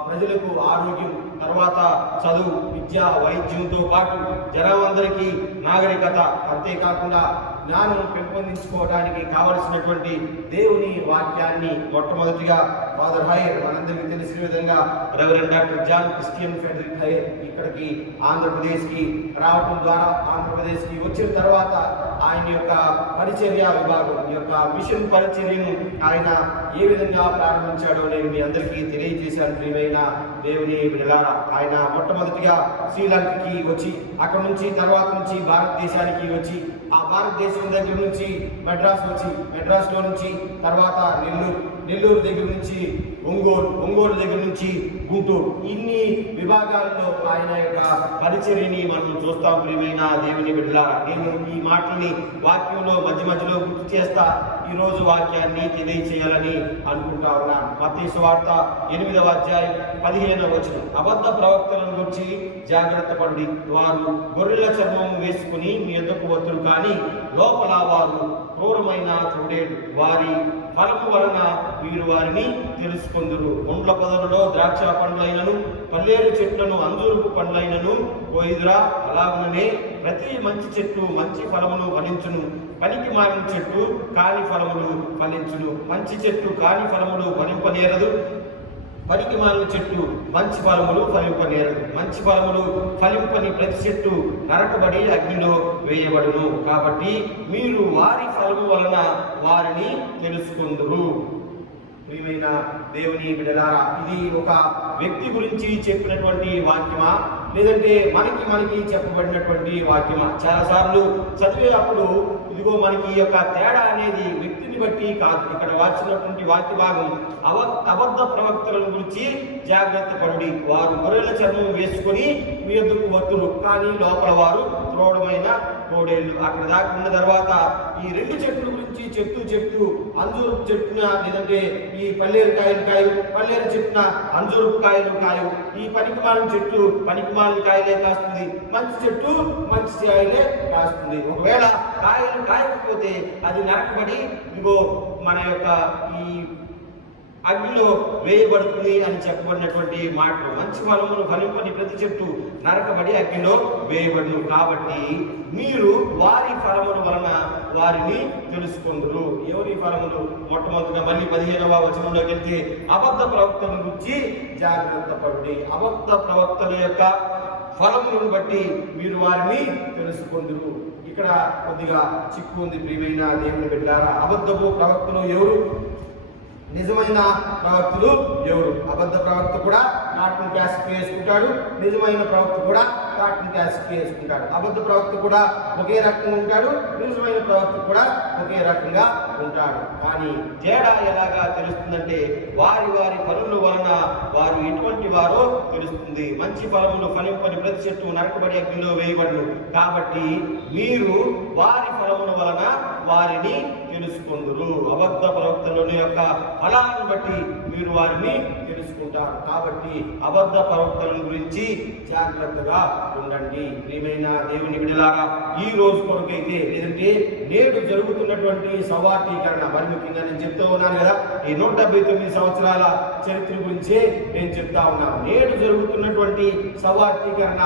ప్రజలకు ఆరోగ్యం, తర్వాత చదువు, విద్య, వైద్యంతో పాటు జనాలందరికీ నాగరికత, అంతేకాకుండా జ్ఞానం పెంపొందించుకోవడానికి కావలసినటువంటి దేవుని వాక్యాన్ని మొట్టమొదటిగా ఫాదర్ హైర్, మనందరికీ తెలిసిన విధంగా reverend doctor John Christian Frederick Heyer ఇక్కడికి ఆంధ్రప్రదేశ్కి రావటం ద్వారా, ఆంధ్రప్రదేశ్కి వచ్చిన తర్వాత ఆయన యొక్క పరిచర్య విభాగం, ఈ యొక్క మిషన్ పరిచర్యను ఆయన ఏ విధంగా ప్రారంభించాడో నేను మీ అందరికీ తెలియజేశాను. ప్రియమైన దేవుని బిడ్డలారా, ఆయన మొట్టమొదటిగా శ్రీలంకకి వచ్చి, అక్కడ నుంచి తర్వాత నుంచి భారతదేశానికి వచ్చి, ఆ భారతదేశం దగ్గర నుంచి మెడ్రాస్ వచ్చి, మెడ్రాస్లో నుంచి తర్వాత నెల్లూరు దగ్గర నుంచి ఒంగోలు దగ్గర నుంచి గుంటూరు, ఇన్ని విభాగాల్లో ఆయన యొక్క పరిచర్యని మనం చూస్తాం. ప్రియమైన దేవుని బిడ్డలారా, నేను ఈ మాటల్ని వాక్యంలో మధ్యలో గుర్తు చేస్తా ఈరోజు వాక్యాన్ని తెలియచేయాలని అనుకుంటా ఉన్నాను. మత్తయి సువార్త 8వ అధ్యాయం 15వ వచనం, అబద్ధ ప్రవక్తలను గురించి జాగ్రత్త పడి, వారు గొర్రెల చర్మం వేసుకుని మీ యొద్దకు వస్తురు, కానీ లోపల వారు క్రూరమైన తోడేలు, వారి ఫలము వలన మీరు వారిని తెలుసుకొందురు. ముండ్ల పొదలలో ద్రాక్ష పండ్లైనను, పల్లేరు చెట్లను అంజూరపు పండ్లైనను కోయిదురా, అలాగనే ప్రతి మంచి చెట్టు మంచి ఫలమును ఫలించును, పనికి మారిన చెట్టు కాని ఫలములు ఫలించును. మంచి చెట్టు కాని ఫలములు ఫలింపనేరదు, పనికి మాలిన చెట్టు మంచి ఫలములు ఫలింపనేరదు. మంచి ఫలములు ఫలింపని ప్రతి చెట్టు నరకబడి అగ్నిలో వేయబడును. కాబట్టి మీరు వారి ఫలము వలన వారిని తెలుసుకుందురు. ప్రియమైన దేవుని బిడ్డలారా, ఇది ఒక వ్యక్తి గురించి చెప్పినటువంటి వాక్యమా, లేదంటే మనకి చెప్పబడినటువంటి వాక్యమా? చాలాసార్లు చదివేటప్పుడు మనకి ఈ యొక్క తేడా అనేది వ్యక్తిని బట్టి కాదు. ఇక్కడ వాచినటువంటి వాక్య భాగం అబద్ధ ప్రవక్తల గురించి జాగ్రత్త పడి, వారు గొర్రెల చర్మం వేసుకొని మీ యొద్దకు వత్తురు, కానీ లోపల వారు క్రూరమైన తోడేళ్ళు. అక్కడ దాకా ఉన్న తర్వాత ఈ 2 చెట్ల గురించి చెప్తూ అంజూరపు చెట్టున, లేదంటే ఈ పల్లేరు చెట్టున అంజూరపు కాయలు, ఈ పనికిమాలిన చెట్టు పనికిమాలిన కాయలే కాస్తుంది, మంచి చెట్టు మంచి కాయలే కాస్తుంది. ఒకవేళ కాయలు కాయకపోతే అది నరకబడి మన యొక్క ఈ అగ్నిలో వేయబడుతుంది అని చెప్పబడినటువంటి మాటలు. మంచి ఫలమును ఫలింపని ప్రతి చెట్టు నరకబడి అగ్నిలో వేయబడును. కాబట్టి మీరు వారి ఫలముల వలన వారిని తెలుసుకుందరు. ఎవరి ఫలములు? మొట్టమొదటిగా మళ్ళీ 15వ వచనంలోకి వెళ్తే అబద్ధ ప్రవక్తల గురించి జాగ్రత్త పడి, అబద్ధ ప్రవక్తల యొక్క ఫలములను బట్టి మీరు వారిని తెలుసుకుందరు. ఇక్కడ కొద్దిగా చిక్కు ఉంది. ప్రియమైన దేవుని బిడ్డలారా, అబద్ధపు ప్రవక్తలు ఎవరు? నిజమైన ప్రవక్తులు ఎవరు? అబద్ధ ప్రవక్త కూడా కాటన్ క్యాసెట్ వేసుకుంటాడు, నిజమైన ప్రవక్త కూడా కాటన్ క్యాసెట్ వేసుకుంటాడు. అబద్ధ ప్రవక్త కూడా ఒకే రకంగా ఉంటాడు, నిజమైన ప్రవక్త కూడా ఒకే రకంగా ఉంటాడు. కానీ తేడా ఎలాగా తెలుస్తుందంటే వారి పనుల వలన వారు ఎటువంటి వారో తెలుస్తుంది. మంచి ఫలములు ఫలింపని ప్రతి చెట్టు నరకబడి అగ్నిలో వేయబడును. కాబట్టి మీరు వారి ఫలముల వలన వారిని తెలుసుకుందురు. అబద్ధ ప్రవక్తల యొక్క ఫలాలను బట్టి మీరు వారిని తెలుసుకుంటారు. కాబట్టి అబద్ధ ప్రవక్తల గురించి జాగ్రత్తగా ఉండండి. ప్రియమైన దేవుని బిడ్డలారా, ఈ రోజు కొరకైతే, లేదంటే నేడు జరుగుతున్నటువంటి సవార్థీకరణ, మరి ముఖ్యంగా నేను చెప్తూ ఉన్నాను కదా, ఈ 179 సంవత్సరాల చరిత్ర గురించే నేను చెప్తా ఉన్నాను. నేడు జరుగుతున్నటువంటి సవార్థీకరణ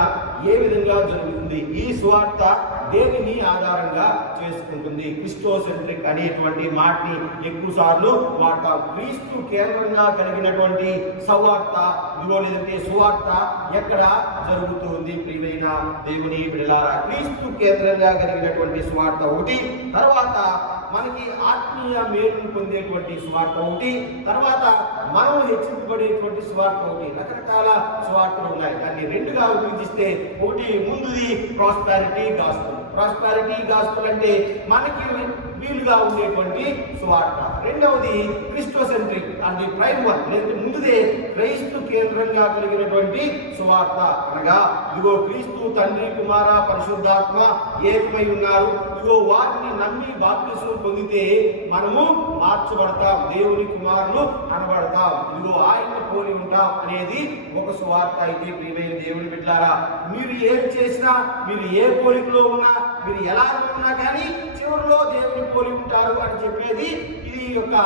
ఏ విధంగా జరుగుతుంది? ఈ సువార్త దేనిని ఆధారంగా చేసుకుంటుంది? క్రిస్టోసెంట్రిక్ అనేటువంటి మాటని ఎక్కువ సార్లు వాడతాం. క్రీస్తు కేంద్రంగా కలిగినటువంటి సవార్త లేదంటే సువార్త ఎక్కడ జరుగుతుంది? ప్రియమైన దేవుని బిడ్డలారా, క్రీస్తు కేంద్రంగా కలిగినటువంటి సువార్త ఒకటి, తర్వాత మనకి ఆత్మీయ మేలును పొందేటువంటి సువార్త ఒకటి, తర్వాత మనం హెచ్చింపబడేటువంటి సువార్త ఒకటి. రకరకాల సువార్తలు ఉన్నాయి. దాన్ని 2గా విభజిస్తే, ఒకటి ముందుది ప్రాస్పారిటీ గాస్పెల్, ప్రాస్పారిటీ గాస్పెల్ అంటే మనకి వీలుగా ఉండేటువంటి సువార్త. రెండవది క్రిస్టోసెంట్రిక్ అంటే ప్రైమ్ వన్, లేదంటే ముందుదే క్రైస్తు కేంద్రంగా కలిగినటువంటి సువార్త. అనగా ఇదిగో క్రీస్తు తండ్రి కుమార పరిశుద్ధాత్మ ఏకమై ఉన్నారు, ఇదిగో వారిని నమ్మి బాప్తిసం పొందితే మనము మార్చబడతాం, దేవుని కుమారులు అనబడతాం, ఇదిగో ఆయన్ని పోలి ఉంటాం అనేది ఒక సువార్త. అయితే ప్రియమైన దేవుని బిడ్డలారా, మీరు ఏం చేసినా, మీరు ఏ పోలికలో ఉన్నా, మీరు ఎలా ఉన్నా కానీ చివరిలో దేవుని పోలి ఉంటారు అని చెప్పేది ఇది యొక్క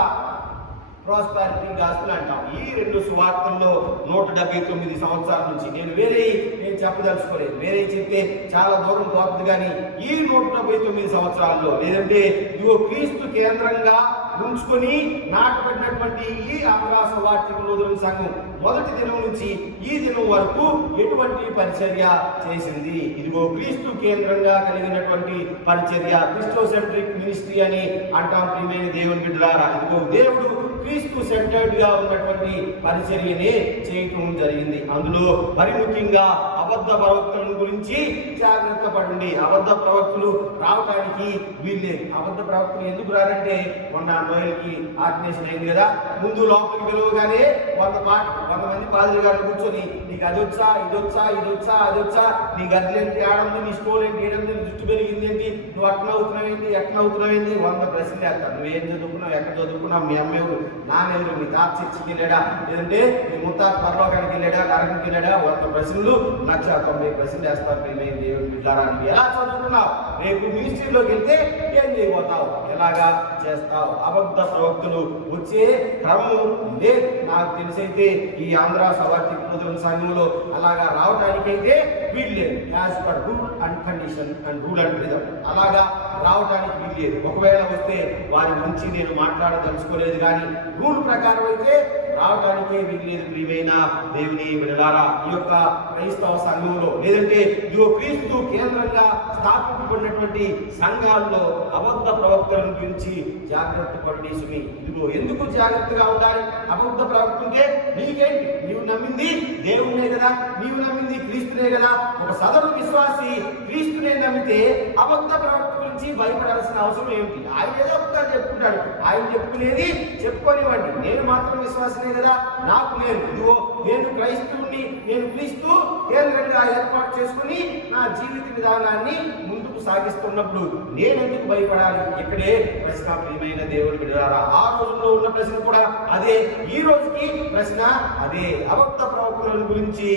ప్రాస్పారిటీ గాస్పెల్ అంటాం. ఈ రెండు సువార్తల్లో 179 సంవత్సరాల నుంచి నేను చెప్పదలుచుకోలేదు, వేరే చెప్తే చాలా దూరం పోతుంది. కానీ ఈ 179 సంవత్సరాల్లో, లేదంటే ఇదిగో క్రీస్తు కేంద్రంగా ఉంచుకొని నాటబడినటువంటి ఈ ఆంధ్ర సువార్తిక నూతన సంఘం మొదటి దినం నుంచి ఈ దినం వరకు ఎటువంటి పరిచర్య చేసింది? ఇదిగో క్రీస్తు కేంద్రంగా కలిగినటువంటి పరిచర్య, క్రిస్టోసెంట్రిక్ మినిస్ట్రీ అని అంటాం. ప్రియమైన దేవుని బిడ్డలారా, ఇదిగో దేవుడు క్రీస్తు సెంటర్డ్ గా ఉన్నటువంటి పరిచర్యనే చేయటం జరిగింది. అందులో మరి ముఖ్యంగా అబద్ధ ప్రవక్తల గురించి జాగ్రత్త పడండి. అబద్ధ ప్రవక్తలు రావడానికి వీల్లేదు. అబద్ధ ప్రవక్తలు ఎందుకు రారంటే, మొన్న నోయల్కి ఆర్డినేషన్ అయింది కదా, ముందు లోపలికి పిలవగానే 100 మంది పాదులు గారు కూర్చొని నీకు అది వచ్చా, ఇది వచ్చా, ఇది వచ్చా, అది వచ్చా, నీ గదిలేంటి ఆడంది, నీ స్టోర్ ఏంటి, ఏడంది, జుట్టు పెరిగింది ఏంటి, నువ్వు అట్లా అవుతున్నావేంటి, ఎట్లా అవుతున్నావేంటి, 100 ప్రశ్నలు వేస్తాను. నువ్వేం చదువుకున్నావు, ఎక్కడ చదువుకున్నావు, మీ అమ్మేవుడు, నాన్నెవరు, మీ తాత చర్చికి వెళ్ళాడా, లేదంటే మీ ముత్తాత పరలోకానికి వెళ్ళాడా, నరకానికి వెళ్ళాడా, 100 ప్రశ్నలు 190 ప్రశ్నలు వేస్తారు. ప్రియమైన దేవుని బిడ్డలారా, నువ్వు ఎలా చదువుకున్నావు, రేపు మినిస్ట్రీలోకి వెళ్తే ఏం చేయబోతావు, ఎలాగా చేస్తావు? అబద్ధ ప్రవక్తలు వచ్చే క్రమం ఇదే. నాకు తెలిసైతే ఈ ఆంధ్ర సువార్తిక నూతన సంఘంలో అలాగా రావడానికైతే వీల్లేదు. As per rule and condition and rule and రిజం అలాగా రావడానికి వీల్లేదు. ఒకవేళ వస్తే వారి గురించి నేను మాట్లాడదలుచుకోలేదు, కానీ రూల్ ప్రకారం అయితే రావడానికే వీల్లేదు. ప్రియమైన దేవుని బిడ్డలారా, ఈ యొక్క క్రైస్తవ సంఘంలో, లేదంటే ఇదిగో క్రీస్తు కేంద్రంగా స్థాపించబడినటువంటి సంఘాల్లో అబద్ధ ప్రవక్తల గురించి జాగ్రత్త పడి సుమి. ఇదిగో ఎందుకు జాగ్రత్తగా ఉండాలి? అబద్ధ ప్రవక్త ఉంటే నీకేంటి? నీవు నమ్మింది దేవుణ్ణే కదా, నీవు నమ్మింది క్రీస్తునే కదా. ఒక సదరు విశ్వాసి క్రీస్తునే నమ్మితే అబద్ధ ప్రవక్త గురించి భయపడాల్సిన అవసరం ఏమిటి? ఆయన ఏదో ఒకసారి చెప్పుకుంటాడు, ఆయన చెప్పుకునేది చెప్పుకోనివ్వండి. నేను మాత్రం విశ్వాసనే కదా, నాకు ఇదిగో నేను క్రైస్తవుని, నేను క్రీస్తు కేంద్రంగా ఏర్పాటు చేసుకుని నా జీవిత విధానాన్ని ముందుకు సాగిస్తున్నప్పుడు నేనెందుకు భయపడాలి? ఇక్కడే ప్రశ్న. ప్రియమైన దేవుని బిడ్డలారా, ఆ రోజుల్లో ఉన్న ప్రశ్న కూడా అదే, ఈ రోజుకి ప్రశ్న అదే. అబద్ధ ప్రవక్తల గురించి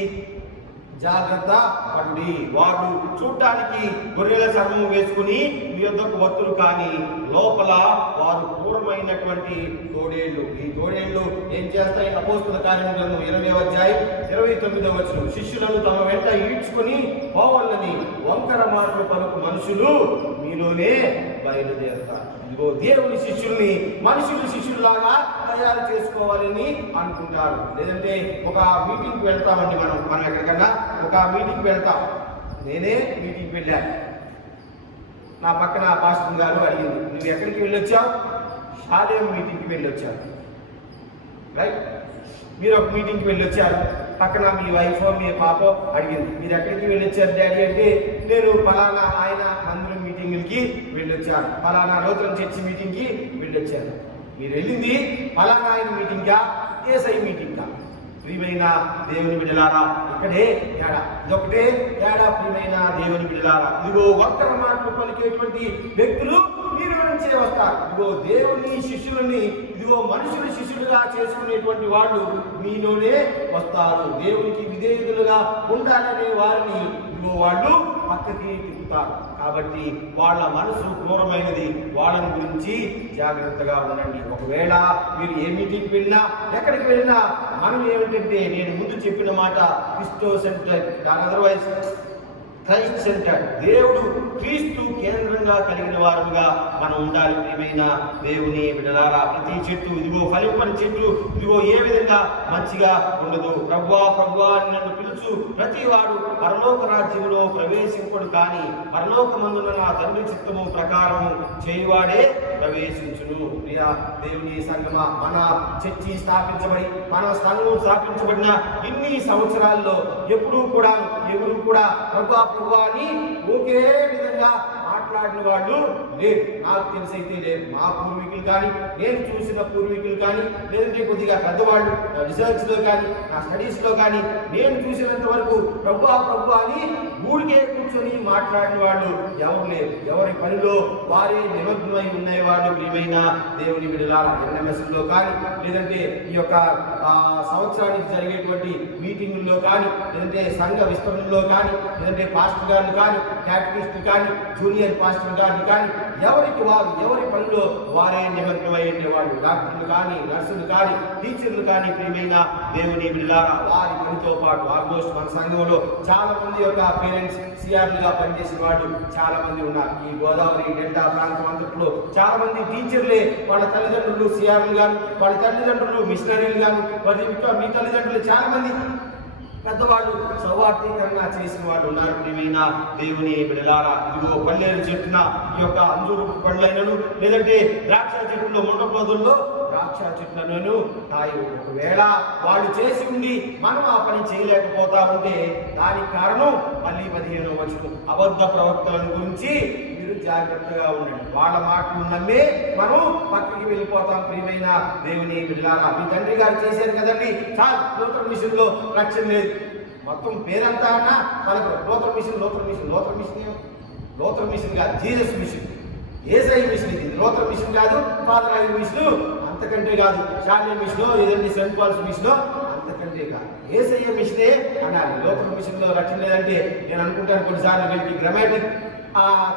జాగ్రత్త పడి. వారు చూడటానికి గొర్రెల చర్మం వేసుకుని మీ యొద్దకు వత్తులు, కానీ లోపల వారు క్రూరమైనటువంటి తోడేళ్లు. ఈ తోడేళ్లు ఏం చేస్తాయి? అపోస్తుల కార్యం గ్రంథం 20వ అధ్యాయం 29వ వచనం, శిష్యులను తమ వెంట ఈడ్చుకుని పోవాలని వంకర మాటలు పలుకు మనుషులు మీలోనే బయలుదేరుతారు. ఇదిగో దేవుని శిష్యుల్ని మనుషులు శిష్యుల్లాగా తయారు చేసుకోవాలని అనుకుంటారు. లేదంటే ఒక మీటింగ్కి వెళ్తామండి, మనం ఎక్కడికన్నా ఒక మీటింగ్కి వెళ్తాం. నేనే మీటింగ్కి వెళ్ళాను. నా పక్కన పాస్టర్ గారు అడిగింది, నువ్వు ఎక్కడికి వెళ్ళొచ్చావు? షాలేం మీటింగ్కి వెళ్ళొచ్చావు. రైట్, మీరు ఒక మీటింగ్కి వెళ్ళొచ్చారు. పక్కన మీ వైఫ్ మీ పాపో అడిగింది, మీరు ఎక్కడికి వెళ్ళొచ్చారు డాడీ అంటే, నేను ఫలానా ఆయన మందిరం మీటింగ్కి వెళ్ళొచ్చాను, ఫలానా నూతన చర్చి మీటింగ్కి వెళ్ళొచ్చాను. మీరు వెళ్ళింది ఫలానా ఆయన మీటింగ్గా, ఏసై మీటింగ్గా? ప్రియమైన దేవుని బిడ్డలారా, ఇక్కడే తేడా, ఇదొకటే తేడా. ప్రియమైన దేవుని బిడ్డలారా, ఇదిగో వంకర మాటలు పలికేటువంటి వ్యక్తులు మీరు నుంచే వస్తారు. ఇదిగో దేవుని శిష్యులని, ఇదిగో మనుషుల శిష్యులుగా చేసుకునేటువంటి వాళ్ళు మీలోనే వస్తారు. దేవునికి విధేయులుగా ఉండాలనే వారిని ఇదిగో వాళ్ళు పక్కకి తిప్పుతారు. కాబట్టి వాళ్ళ మనసు క్రూరమైనది. వాళ్ళని గురించి జాగ్రత్తగా ఉండండి. ఒకవేళ మీరు ఏ మీటింగ్కి వెళ్ళినా, ఎక్కడికి వెళ్ళినా, మనం ఏమిటంటే, నేను ముందు చెప్పిన మాట, క్రిస్టోసెంట్రిక్, అదర్వైజ్ క్రైస్ట్ సెంటర్, దేవుడు క్రీస్తు కేంద్రంగా కలిగిన వారుగా మనం ఉండాలి. ప్రియమైన దేవుని బిడ్డలారా, ప్రతి చెట్టు ఇదిగో ఫలింపని చెట్టు ఇదిగో ఏ విధంగా మంచిగా ఉండదు. ప్రభువా ప్రభువా అని నన్ను పిలుచు ప్రతి వాడు పరలోక రాజ్యంలో ప్రవేశింపడు, కానీ పరలోకమందున నా తండ్రి చిత్తము ప్రకారము చేయువాడే ప్రవేశించును. ప్రియ దేవుని సంగమా, మన చర్చి స్థాపించబడి, మన సంఘం స్థాపించబడిన ఇన్ని సంవత్సరాల్లో ఎప్పుడూ కూడా ఎవరు కూడా ప్రభువా ప్రభువా అని ఒకే విధంగా మాట్లాడిన వాళ్ళు లేరు. నాకు తెలిసైతే లేరు. మా పూర్వీకులు కానీ, నేను చూసిన పూర్వీకులు కానీ, లేదంటే కొద్దిగా పెద్దవాళ్ళు రీసెర్చ్లో కానీ, నా స్టడీస్లో కానీ నేను చూసినంత వరకు ప్రభు అని ఊరికే కూర్చొని మాట్లాడిన వాళ్ళు ఎవరు లేరు. ఎవరి పనిలో వారే నిమగ్నమై ఉండేవాళ్ళు. ప్రియమైన దేవుని బిడ్డలారా, ఎన్ఎంఎస్లో కానీ, లేదంటే ఈ యొక్క సంవత్సరానికి జరిగేటువంటి మీటింగుల్లో కానీ, లేదంటే సంఘ విస్తరణలో కానీ, లేదంటే పాస్టర్ గారిని కానీ, క్యాటకిస్ట్ కానీ, జూనియర్ పాస్టర్ గారిని కానీ, ఎవరికి వారు ఎవరి పనిలో వారే నిమగ్నమై ఉండేవాళ్ళు. డాక్టర్లు కానీ, నర్సులు కానీ, టీచర్లు కానీ, ప్రియమైన దేవుని బిడ్డలారా, వారి పనితో పాటు ఆల్మోస్ట్ మన సంఘంలో చాలా మంది యొక్క పేరెంట్స్ సిఆర్లుగా పనిచేసిన వాళ్ళు చాలా మంది ఉన్నారు. ఈ గోదావరి డెల్టా ప్రాంతం అంతట్లో చాలా మంది టీచర్లే వాళ్ళ తల్లిదండ్రులు సిఆర్లు గాను, వాళ్ళ తల్లిదండ్రులు మిషనరీలు గాను, మీ తల్లిదండ్రులు చాలా మంది పెద్దవాళ్ళు సౌవార్థీకరణ చేసిన వాళ్ళు ఉన్నారు. ప్రియమైన దేవుని బిడ్డలారా, ఇదిగో పల్లెలు చెట్టున ఈ యొక్క అంజూరు పళ్ళైనను, లేదంటే ద్రాక్ష చెట్టులో ముండపొదల్లో ద్రాక్ష చెట్లను తాయి. ఒకవేళ వాళ్ళు చేసి ఉండి మనం ఆ పని చేయలేకపోతా ఉంటే దానికి కారణం మళ్ళీ 15వ వచనం అబద్ధ ప్రవక్తలను గురించి మీరు జాగ్రత్తగా ఉండండి. వాళ్ళ మాటలు నమ్మే మనం పక్కకి వెళ్ళిపోతాం. ప్రియమైన దేవుని బిడ్డలారా, మీ తండ్రి గారు చేశారు కదండి, చాలు లోతర్ మిషన్ లో రక్షణ లేదు. మొత్తం పేరంతా అన్నా వాళ్ళకి లోతర్ మిషన్ కాదు, జీసస్ మిషన్, ఏసఐ మిషన్. ఇది లోతర్ మిషన్ కాదు, ఫాదర్ ఐ మిషన్ అంతకంటే కాదు, షాలియా మిషన్ ఏదంటే సెంట్ పాల్స్ మిషన్ అంతకంటే కాదు, ఏసఐ మిషనే అన్నారు. లోతర్ మిషన్ లో రక్షణ లేదంటే నేను అనుకుంటాను కొన్నిసార్లు వీళ్ళకి గ్రామాటిక్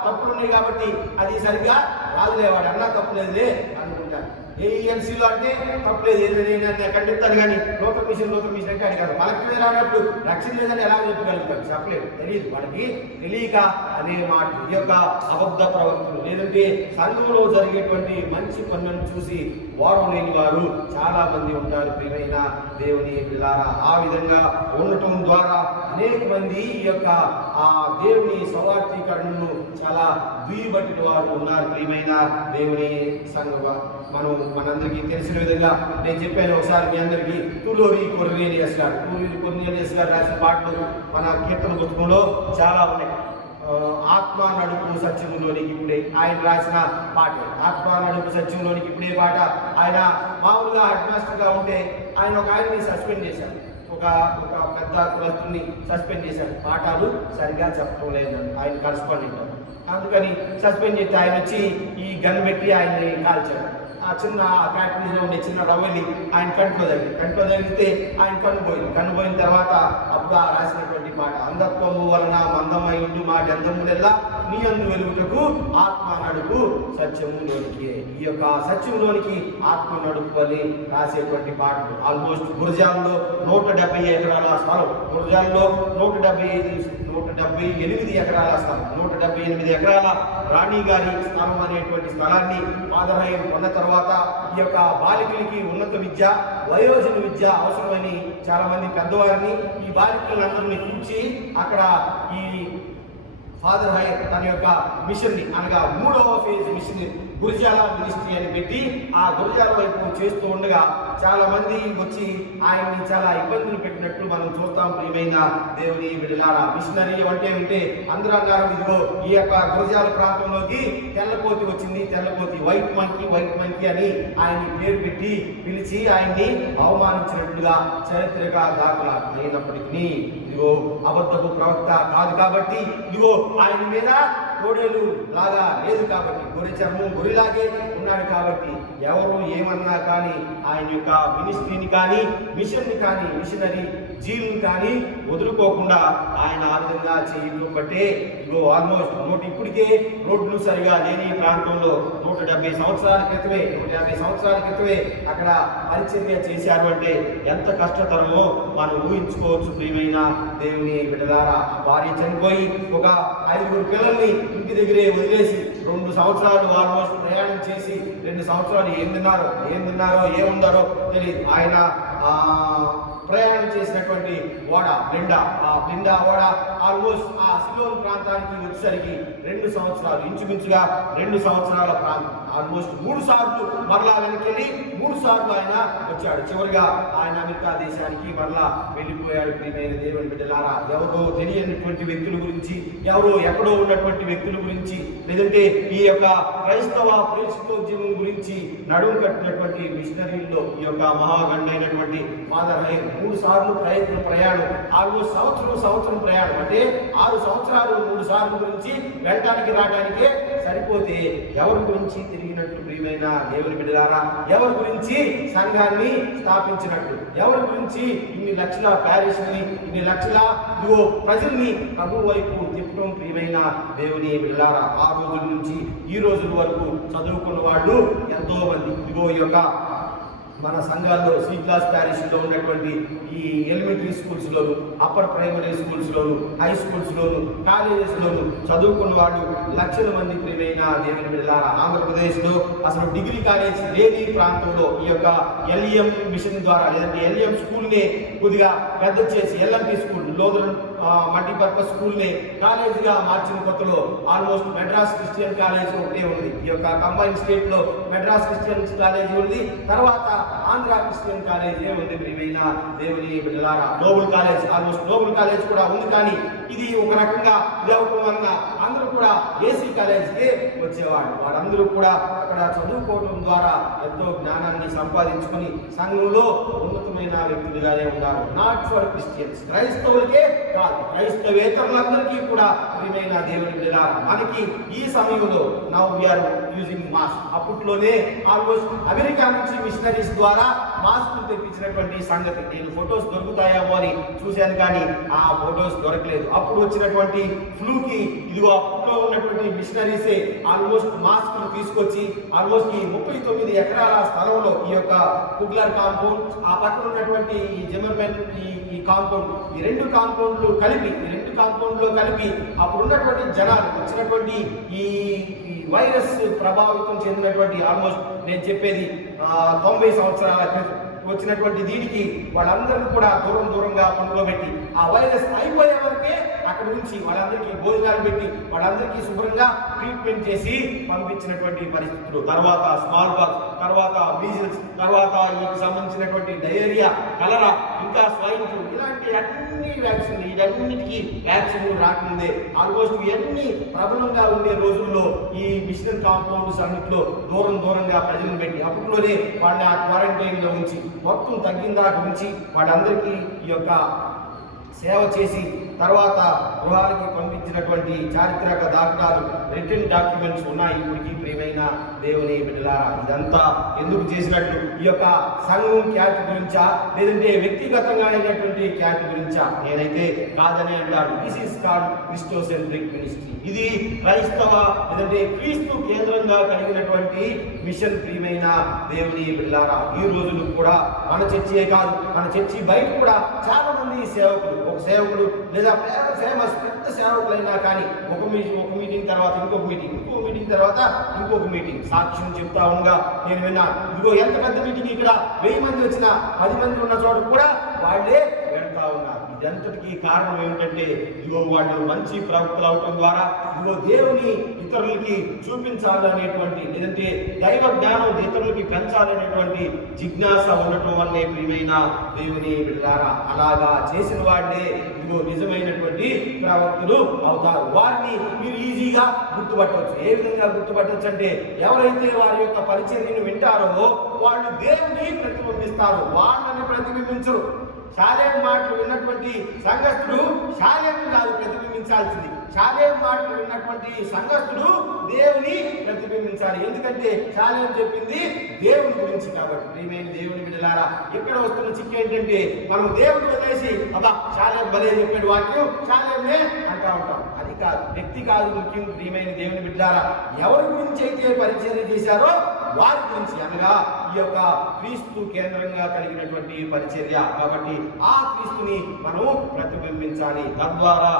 తప్పులు ఉన్నాయి కాబట్టి అది సరిగ్గా రాదులేవాడు అన్నా తప్పులేదులే అనుకుంటాను. ఏఎన్సీలో అంటే తప్పులేదు, ఏదైనా ఖండిస్తాను. కానీ లోకల్ మిషన్ అంటే అడిగారు కలెక్టర్ రానప్పుడు రక్షణ లేదని ఎలా చెప్పగలుగుతారు? చెప్పలేదు, తెలియదు, వాడికి తెలియక అనే మాట. ఈ యొక్క అబద్ధ ప్రవక్తలు, లేదంటే సంఘంలో జరిగేటువంటి మంచి పనులను చూసి వారం లేని వారు చాలా మంది ఉంటారు. ప్రియమైన దేవుని పిల్లారా, ఆ విధంగా ఉండటం ద్వారా అనేక మంది ఈ యొక్క దేవుని సౌవార్థీకరణను చాలా వీయబట్టిన వారు ఉన్నారు. ప్రియమైన దేవుని సంఘ మనందరికీ తెలిసిన విధంగా నేను చెప్పాను ఒకసారి మీ అందరికీ, తులూరి కొర్నేలియస్ గారు రాసిన పాటలు మన కీర్తన పుస్తకంలో చాలా ఉన్నాయి. ఆత్మ నడుపు సత్యంలోనికి ఇప్పుడే ఆయన రాసిన పాట. ఆత్మ నడుపు సత్యంలోనికి ఇప్పుడే పాట. ఆయన మామూలుగా హెడ్ మాస్టర్గా ఉంటే ఆయన ఒక ఆయన్ని సస్పెండ్ చేశారు, ఒక పెద్ద కులస్తుని సస్పెండ్ చేశారు. పాఠాలు సరిగా చెప్పడం లేదని ఆయన కరస్పాండెంట్, అందుకని సస్పెండ్ చేస్తే ఆయన వచ్చి ఈ గన్ పెట్టి ఆయన్ని కాల్చారు. ఆ చిన్న ఫ్యాక్టరీలో ఉండే చిన్న రవ్వలి ఆయన కంట్లో తగిలితే ఆయన కన్ను పోయిన తర్వాత అప్పుడు రాసినటువంటి మాట, అంధత్వము వలన మందమై ఉండి మా గంధములెల్లా నీ అందు వెలుగుటకు ఆత్మ నడుపు సత్యములోనికి. ఈ యొక్క సత్యములోనికి ఆత్మ నడుపు అని రాసేటువంటి పాటలు. ఆల్మోస్ట్ గురజాల్లో 170 ఎకరాల స్థలం, గురజాల్లో 178 ఎకరాల స్థలం, 178 ఎకరాల రాణి గారి స్థలం అనేటువంటి స్థలాన్ని ఫాదర్ హైర్ కొన్న తర్వాత ఈ యొక్క బాలికలకి ఉన్నత విద్య, వయోజన విద్య అవసరమని చాలా మంది పెద్దవారిని ఈ బాలికలందరినీ కూర్చి అక్కడ ఈ ఫాదర్ హైర్ తన యొక్క మిషన్ ని అనగా 3వ ఫేజ్ మిషన్ గురజాల మినిస్ట్రీ అని పెట్టి ఆ గురజాల వైపు చేస్తూ ఉండగా చాలా మంది వచ్చి ఆయన్ని చాలా ఇబ్బందులు పెట్టినట్లు మనం చూస్తాం. ప్రియమైన దేవుని బిడ్డలారా, మిషనరీ అంటే ఉంటే అందరూ అన్నారు, ఇదిగో ఈ యొక్క గురజాల ప్రాంతంలోకి తెల్లకోతి వచ్చింది, తెల్లకోతి వైట్ మంకీ అని ఆయన్ని పేరు పెట్టి పిలిచి ఆయన్ని అవమానించినట్లుగా చరిత్రగా దాఖలా. అయినప్పటికీ ఇదిగో అబద్ధపు ప్రవక్త కాదు కాబట్టి, ఇదిగో ఆయన మీద కోడేలు లాగా లేదు కాబట్టి, గొర్రె చర్మం గొర్రెలాగే ఉన్నాడు కాబట్టి ఎవరు ఏమన్నా కానీ ఆయన యొక్క మినిస్ట్రీని కానీ మిషన్ని కానీ మిషనరీ జీవుని కానీ వదులుకోకుండా ఆయన ఆ విధంగా చేయడం బట్టే ఇగో ఆల్మోస్ట్ ఇప్పటికే రోడ్లు సరిగా లేని ప్రాంతంలో 150 సంవత్సరాల క్రితమే అక్కడ పరిచర్య చేశారు అంటే ఎంత కష్టతరమో మనం ఊహించుకోవచ్చు. ప్రియమైన దేవుని బిడ్డలారా, భార్య చనిపోయి ఒక 5 పిల్లల్ని ఇంటి దగ్గరే వదిలేసి 2 సంవత్సరాలు ఆల్మోస్ట్ ప్రయాణం చేసి 2 సంవత్సరాలు ఏం తిన్నారో ఏముందారో తెలియదు. ఆయన ప్రయాణం చేసినటువంటి ఓడ బ్లిండా. ఆ బ్లిండా ఓడ ఆల్మోస్ట్ ఆ సిలోన్ ప్రాంతానికి వచ్చేసరికి 2 సంవత్సరాలు, ఇంచుమించుగా 2 సంవత్సరాల ప్రాంతం. ఆల్మోస్ట్ 3 సార్లు మరలా వెనకెళ్ళి 3 సార్లు ఆయన వచ్చాడు. చివరిగా ఆయన అమెరికా దేశానికి మరలా వెళ్ళిపోయాడు. ప్రియమైన దేవుని బిడ్డలారా, ఎవరో తెలియనటువంటి వ్యక్తుల గురించి, ఎవరో ఎక్కడో ఉన్నటువంటి వ్యక్తుల గురించి, లేదంటే ఈ యొక్క క్రైస్తవ ప్రేషితోద్యమం గురించి నడుము కట్టినటువంటి మిషనరీల్లో ఈ యొక్క మహాగండైనటువంటి ఫాదర్ హైర్ 3 సార్లు ప్రయాణం, ఆల్మోస్ట్ సంవత్సరం ప్రయాణం. అంటే 6 సంవత్సరాలు 3 సార్లు గురించి వెళ్ళటానికి రావడానికే సరిపోతే ఎవరి గురించి తిరిగినట్టు ప్రియమైన దేవుని బిడ్డలారా, ఎవరి గురించి సంఘాన్ని స్థాపించినట్టు, ఎవరి గురించి ఇన్ని లక్షల ప్యారిష్ని, ఇన్ని లక్షల ప్రజల్ని ప్రభు వైపు తిప్పడం ప్రియమైన దేవుని బిడ్డలారా. ఆ రోజుల నుంచి ఈ రోజుల వరకు చదువుకున్న వాళ్ళు ఎంతో మంది ఈ యొక్క మన సంఘాల్లో సి క్లాస్ ప్యారిష్లో ఉన్నటువంటి ఈ ఎలిమెంటరీ స్కూల్స్లోను, అప్పర్ ప్రైమరీ స్కూల్స్లోను, హై స్కూల్స్లోను, కాలేజెస్లోను చదువుకున్న వాళ్ళు లక్షల మంది ప్రియమైన దేవుని బిడ్డలారా. ఆంధ్రప్రదేశ్లో అసలు డిగ్రీ కాలేజ్ లేని ప్రాంతంలో ఈ యొక్క ఎల్ఈఎం మిషన్ ద్వారా, లేదంటే ఎల్ఈఎం స్కూల్ని కొద్దిగా పెద్ద చేసి ఎల్ఎంపీ స్కూల్, లోదరన్ మల్టీపర్పస్ స్కూల్ని కాలేజీగా మార్చిన కొత్తలో ఆల్మోస్ట్ మెడ్రాస్ క్రిస్టియన్ కాలేజ్ ఒకటే ఉంది. ఈ యొక్క కంబైన్ స్టేట్లో మెడ్రాస్ క్రిస్టియన్ కాలేజీ ఉంది, తర్వాత ఆంధ్ర క్రిస్టియన్ కాలేజీ ఉంది. ప్రియమైన దేవుని బిడ్డలారా, Noble College, almost Noble College కూడా ఉంది. కానీ ఇది ఒక రకంగా ఇదవటం వలన అందరూ కూడా ఏసీ కాలేజ్కి వచ్చేవాడు. వాళ్ళందరూ కూడా అక్కడ చదువుకోవడం ద్వారా ఎంతో జ్ఞానాన్ని సంపాదించుకుని సంఘంలో ఉన్నతమైన వ్యక్తులుగానే ఉన్నారు. నాట్ ఫర్ క్రిస్టియన్స్, క్రైస్తవులకే కాదు, క్రైస్తవేతరులందరికీ కూడా ప్రియమైన దేవుని బిడ్డలారా, మనకి ఈ సమయంలో నౌ వీఆర్ యూజింగ్ మాస్క్. అప్పట్లోనే ఆల్మోస్ట్ అమెరికా నుంచి మిషనరీస్ ద్వారా మాస్కులు తెప్పించినటువంటి సంగతి నేను ఫొటోస్ దొరుకుతాయేమో అని చూశాను, కానీ ఆ ఫొటోస్ దొరకలేదు. అప్పుడు వచ్చినటువంటి ఫ్లూకి ఇదిగో అప్పట్లో ఉన్నటువంటి మిషనరీసే ఆల్మోస్ట్ మాస్కులు తీసుకొచ్చి ఆల్మోస్ట్ ఈ 39 ఎకరాల స్థలంలో ఈ యొక్క కుగ్లర్ కాంపౌండ్, ఆ పక్కన ఉన్నటువంటి ఈ జిమర్మెన్ ఈ కాంపౌండ్, ఈ 2 కాంపౌండ్లు కలిపి అప్పుడు ఉన్నటువంటి జనాలు వచ్చినటువంటి ఈ వైరస్ ప్రభావితం చెందినటువంటి ఆల్మోస్ట్ నేను చెప్పేది 90 సంవత్సరాల క్రితం వచ్చినటువంటి దీనికి వాళ్ళందరినీ కూడా దూరంగా పండుకోబెట్టి ఆ వైరస్ అయిపోయే వరకే అక్కడ నుంచి వాళ్ళందరికీ భోజనాలు పెట్టి వాళ్ళందరికీ శుభ్రంగా ట్రీట్మెంట్ చేసి పంపించినటువంటి పరిస్థితులు. తర్వాత స్మాల్ పాక్స్, తర్వాత మీజిల్స్, తర్వాత వీటికి సంబంధించినటువంటి డయేరియా, కలరా, ఇంకా స్వైన్ ఫ్లూ, ఇలాంటి అన్ని వ్యాక్సిన్, వీటన్నిటికీ వ్యాక్సిన్లు రాకముందే ఆల్మోస్ట్ ఇవన్నీ ప్రబలంగా ఉండే రోజుల్లో ఈ మిషన్ కాంపౌండ్స్ అన్నింటిలో దూరంగా ప్రజలను పెట్టి అప్పట్లోనే వాళ్ళ క్వారంటైన్లో ఉంచి మొత్తం తగ్గిందాక ఉంచి వాళ్ళందరికీ ఈ యొక్క సేవ చేసి తర్వాత గృహాలకి పంపించినటువంటి చారిత్రక దాఖలాలు, రిటర్న్ డాక్యుమెంట్స్ ఉన్నాయి ఇప్పటికీ ప్రియమైన దేవుని బిడ్డలారా. ఇదంతా ఎందుకు చేసినట్టు? ఈ యొక్క సంఘం ఖ్యాతి గురించా, లేదంటే వ్యక్తిగతంగా అయినటువంటి ఖ్యాతి గురించా? నేనైతే కాదని అంటాను. This is called Christocentric ministry. ఇది క్రైస్తవ, లేదంటే క్రీస్తు కేంద్రంగా కలిగినటువంటి మిషన్. ప్రియమైన దేవుని బిడ్డలారా, ఈ రోజులు కూడా మన చర్చే కాదు, మన చర్చి బయట కూడా చాలా మంది సేవకులు, ఒక సేవకుడు లేదా ఫేమస్ పెద్ద సేవకులైనా కానీ ఒక మీటింగ్ తర్వాత ఇంకొక మీటింగ్ తర్వాత ఇంకొక మీటింగ్ సాక్ష్యం చెప్తా ఉండగా నేను విన్నా. ఇదిగో ఎంత పెద్ద మీటింగ్, ఇక్కడ 1000 మంది వచ్చినా 10 మంది ఉన్న చోట కూడా వాళ్ళే వెళ్తా ఉన్నారు. ఇదంతటికీ కారణం ఏమిటంటే ఇదిగో వాళ్ళు మంచి ప్రవక్తలు అవటం ద్వారా ఇదిగో దేవుని ఇతరులకి చూపించాలనేటువంటి, లేదంటే దైవ జ్ఞానం ఇతరులకి పెంచాలనేటువంటి జిజ్ఞాస ఉండటం వల్లే ప్రియమైన దేవుని బిడ్డలారా, అలాగా చేసిన వాడినే ఇదిగో నిజమైనటువంటి ప్రవక్తలు అవుతారు. వారిని మీరు ఈజీగా గుర్తుపట్టవచ్చు. ఏ విధంగా గుర్తుపట్టవచ్చు అంటే, ఎవరైతే వారి యొక్క పరిచర్యను వింటారో వాళ్ళు దేవుని ప్రతిబింబిస్తారు, వాళ్ళని ప్రతిబింబించరు. శాలేం మాటలు విన్నటువంటి సంఘస్థుడు శాలేం కాదు ప్రతిబింబించాల్సింది, శాలేం మాటలు విన్నటువంటి సంఘస్థుడు దేవుని ప్రతిబింబించాలి. ఎందుకంటే శాలేం చెప్పింది దేవుని గురించి కాబట్టి. ప్రియమైన దేవుని బిడ్డలారా, ఇక్కడ వస్తున్న చిక్కు ఏంటంటే, మనం దేవుని వదిలేసి అబ్బా శాలేం భలే చెప్పాడు వాక్యం శాలేంనే అంటా ఉంటాం. అది కాదు, వ్యక్తి కాదు ముఖ్యం. ప్రియమైన దేవుని బిడ్డలారా, ఎవరి గురించి అయితే పరిచయం చేశారో వారి గురించి, అనగా ఈ యొక్క క్రీస్తు కేంద్రంగా కలిగినటువంటి పరిచర్య. కాబట్టి ఆ క్రీస్తుని మనం ప్రతిబింబించాలి. తద్వారా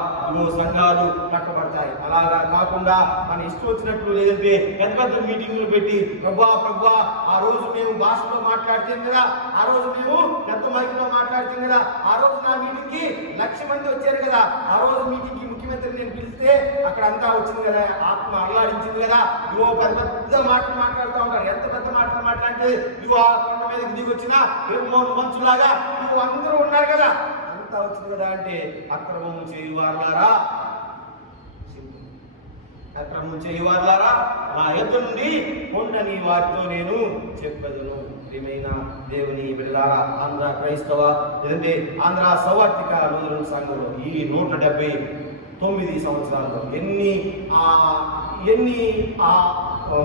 సంఘాలు కట్టబడతాయి. అలాగా కాకుండా మన ఇష్టం వచ్చినట్లు, లేదంటే పెద్ద పెద్ద మీటింగ్లు పెట్టి ప్రభువా ఆ రోజు మేము భాషలో మాట్లాడితే కదా, ఆ రోజు మేము పెద్ద మైకులో మాట్లాడితే కదా, ఆ రోజు నా మీటింగ్ కి 1,00,000 మంది వచ్చారు కదా, ఆ రోజు మీటింగ్ కి ముఖ్యమంత్రి నేను పిలిస్తే అక్కడ అంతా వచ్చింది కదా, ఆత్మ అల్లాడించింది కదా, ఇవో పెద్ద మాటలు మాట్లాడుతూ ఉంటారు. ఎంత పెద్ద మాటలు మాట్లాడితే ఇవో ఆ కొండ మీదకి దిగి వచ్చిన మంచులాగా ఇవో అందరూ ఉన్నారు కదా, అంతా వచ్చింది కదా అంటే అక్రమము చేయువారులారా, అక్రమం చేయువారులారా నా యొద్ద నుండి కొండని వారితో నేను చెప్పెదను. ప్రియమైన దేవుని బిడ్డలారా, ఆంధ్ర క్రైస్తవ లేదంటే ఆంధ్ర సవార్థిక నూతన సంఘంలో ఈ 179 సంవత్సరాల్లో ఎన్ని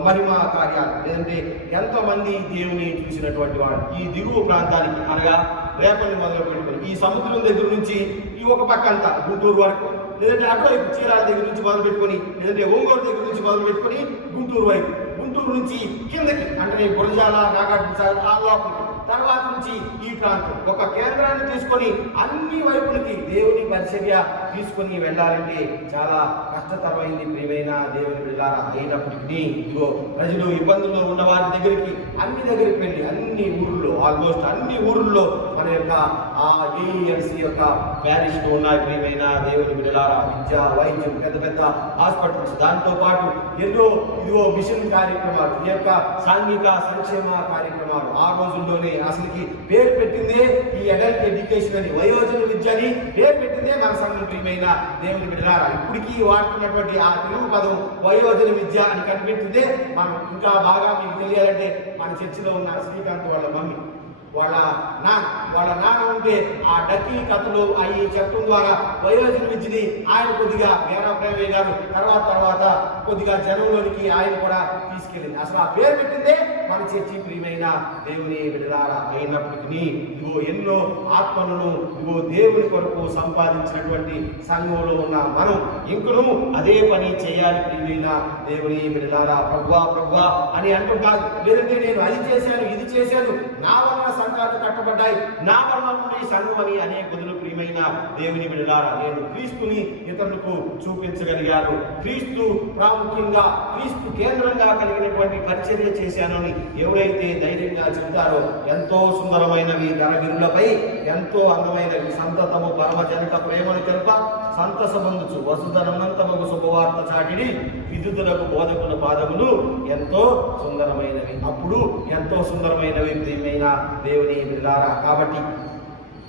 మహిమా కార్యాలు, లేదంటే ఎంతమంది దేవుని చూసినటువంటి వాడు ఈ దిగువ ప్రాంతానికి అనగా రేపల్లి మొదలు పెట్టుకుని ఈ సముద్రం దగ్గర నుంచి ఈ ఒక పక్క అంతా గుంటూరు వరకు, లేదంటే అటువైపు చీరాల దగ్గర నుంచి మొదలు పెట్టుకొని, లేదంటే ఒంగోలు దగ్గర నుంచి మొదలు పెట్టుకొని గుంటూరు వైపు, గుంటూరు నుంచి కిందకి అంటే గురజాల, నాగార్జున ఆ లోపలికి, తర్వాత నుంచి ఈ ప్రాంతం ఒక కేంద్రాన్ని తీసుకొని అన్ని వైపులకి దేవుని పరిచర్య తీసుకొని వెళ్ళాలంటే చాలా కష్టతరమైంది. ప్రియమైన దేవుని బిడ్డలారా, అయినప్పటికీ ఇదిగో ప్రజలు ఇబ్బందుల్లో ఉన్న వారి దగ్గరికి దగ్గరికి వెళ్ళి అన్ని ఊర్లో ఆల్మోస్ట్ అన్ని ఊర్లో మన యొక్క ఏఎంసీ యొక్క ప్యారిష్లు ఉన్నాయి. ప్రియమైన దేవుని బిడ్డలారా, విద్య, వైద్యం, పెద్ద హాస్పిటల్స్, దాంతో పాటు ఎన్నో ఇదిగో మిషన్ కార్యక్రమాలు, ఈ యొక్క సాంఘిక సంక్షేమ కార్యక్రమాలు. ఆ రోజుల్లోనే అసలుకి పేరు పెట్టిందే ఈ అడల్ట్ ఎడ్యుకేషన్ అని, వయోజన విద్య అని పేరు పెట్టిందే మన సంఘం. ప్రియమైన దేవుని బిడ్డలారా, ఇప్పటికీ వాడుతున్నటువంటి ఆ తెలుగు పదం వయోజన విద్య అని కనిపెట్టిందే మనం. ఇంకా బాగా మీకు తెలియాలంటే మన చర్చిలో ఉన్న శ్రీకాంత్ వాళ్ళ మమ్మీ, వాళ్ళ నాన్న ఉంటే ఆ డక్కీ కథలు అవి చెప్పడం ద్వారా వయోజన విద్యని ఆయన కొద్దిగా మేరా ప్రేమయ్య గారు తర్వాత కొద్దిగా జనంలోనికి ఆయన కూడా తీసుకెళ్ళింది. అసలు ఆ పేరు పెట్టిందే మన చర్చి. ప్రియమైన దేవుని బిడ్డలారా, అయినప్పటికీ ఇదిగో ఎన్నో ఆత్మలను ఇదిగో దేవుని కొరకు సంపాదించినటువంటి సంఘంలో ఉన్న మనం ఇంకను అదే పని చేయాలి. ప్రియమైన దేవుని బిడ్డలారా, ప్రభువా అని అంటుంటారు, లేదంటే నేను అది చేశాను ఇది చేశాను, నా వలన సంఘాలు కట్టబడ్డాయి, నా వలన నుండి సంఘం అని అనేక బదులు. ప్రియమైన దేవుని బిడ్డలారా, నేను క్రీస్తుని ఇతరులకు చూపించగలిగాను, క్రీస్తు ప్రాముఖ్యంగా క్రీస్తు కేంద్రంగా కలిగినటువంటి పరిచర్య చేశానని ఎవరైతే ధైర్యంగా చెబుతారో ఎంతో సుందరమైనవి ధనగిరులపై ఎంతో అందమైనవి సంతతము పరమజనక ప్రేమను తెలుప సంతసబంధుచు వసుధనమంతమగు శుభవార్త చాటిడి విద్యుతులకు బోధకుల పాదములు ఎంతో సుందరమైనవి. అప్పుడు ఎంతో సుందరమైనవి ప్రియమైన దేవుని బిడ్డలారా. కాబట్టి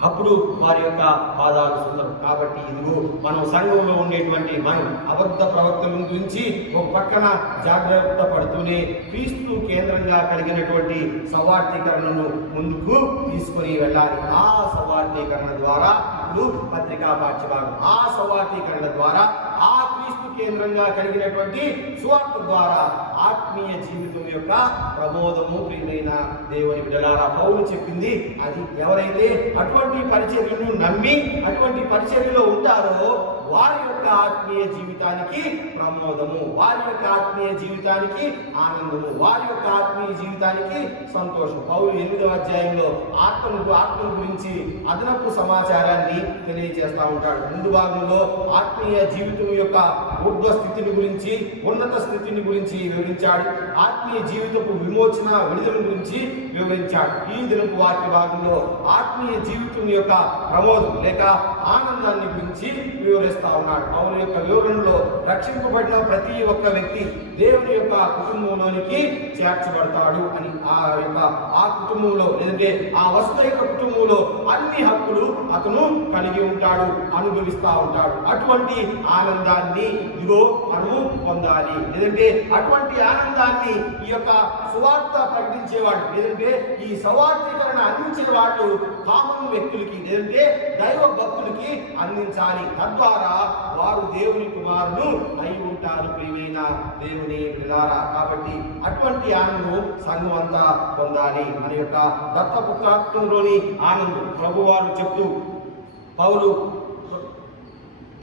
అప్పుడు వారి యొక్క పాదాలు సుందరం. కాబట్టి ఇదిగో మనం సంఘంలో ఉండేటువంటి మనం అబద్ధ ప్రవక్తల గురించి ఒక పక్కన జాగ్రత్త పడుతూనే క్రీస్తు కేంద్రంగా కలిగినటువంటి సవార్థీకరణను ముందుకు తీసుకొని వెళ్ళాలి. ఆ సవార్థీకరణ ద్వారా పత్రికా పాఠ్యభాగం, ఆ సవార్థీకరణ ద్వారా ఆ క్రీస్తు కేంద్రంగా కలిగినటువంటి సువార్త ద్వారా ఆత్మీయ జీవితం యొక్క ప్రమోదము. ప్రియమైన దేవుని బిడ్డలారా, పౌలు చెప్పింది అది. ఎవరైతే అటువంటి పరిచర్యను నమ్మి అటువంటి పరిచర్యలో ఉంటారో వారి యొక్క ఆత్మీయ జీవితానికి ప్రమోదము, వారి యొక్క ఆత్మీయ జీవితానికి ఆనందము, వారి యొక్క ఆత్మీయ జీవితానికి సంతోషం. పౌలు 8వ అధ్యాయంలో ఆత్మ గురించి అదనపు సమాచారాన్ని తెలియజేస్తా ఉంటాడు. ముందు భాగంలో ఆత్మీయ జీవితం యొక్క ఊర్ధ్వ స్థితిని గురించి, ఉన్నత స్థితిని గురించి వివరించాడు. ఆత్మీయ జీవితపు విమోచన, విడుదల గురించి వివరించాడు. ఈ దినపు వాక్య భాగంలో ఆత్మీయ జీవితం యొక్క ప్రమోదం లేక ఆనందాన్ని గురించి వివరిస్తా ఉన్నాడు. పౌలు యొక్క వివరణలో రక్షింపబడిన ప్రతి ఒక్క వ్యక్తి దేవుని యొక్క కుటుంబంలోనికి చేర్చబడతాడు అని, ఆ కుటుంబంలో లేదంటే ఆ వస్తు యొక్క కుటుంబంలో అన్ని హక్కులు అతను కలిగి ఉంటాడు, అనుభవిస్తా ఉంటాడు. అటువంటి ఆనందాన్ని ఇదిగో మనము పొందాలి. లేదంటే అటువంటి ఆనందాన్ని ఈ యొక్క సువార్త ప్రకటించేవాడు, లేదంటే ఈ సవార్థీకరణ అందించే వాళ్ళు కామన్ వ్యక్తులకి, లేదంటే దైవ భక్తులకి అందించాలి. తద్వారా వారు దేవుని కుమారులు అయి ఉంటారు. ప్రియమైన దేవుని బిడ్డలారా, కాబట్టి అటువంటి ఆనందం సంఘం అంతా పొందాలి. మన యొక్క దత్తపుత్రాత్మలోని ఆనందం ప్రభు వారు చెప్తూ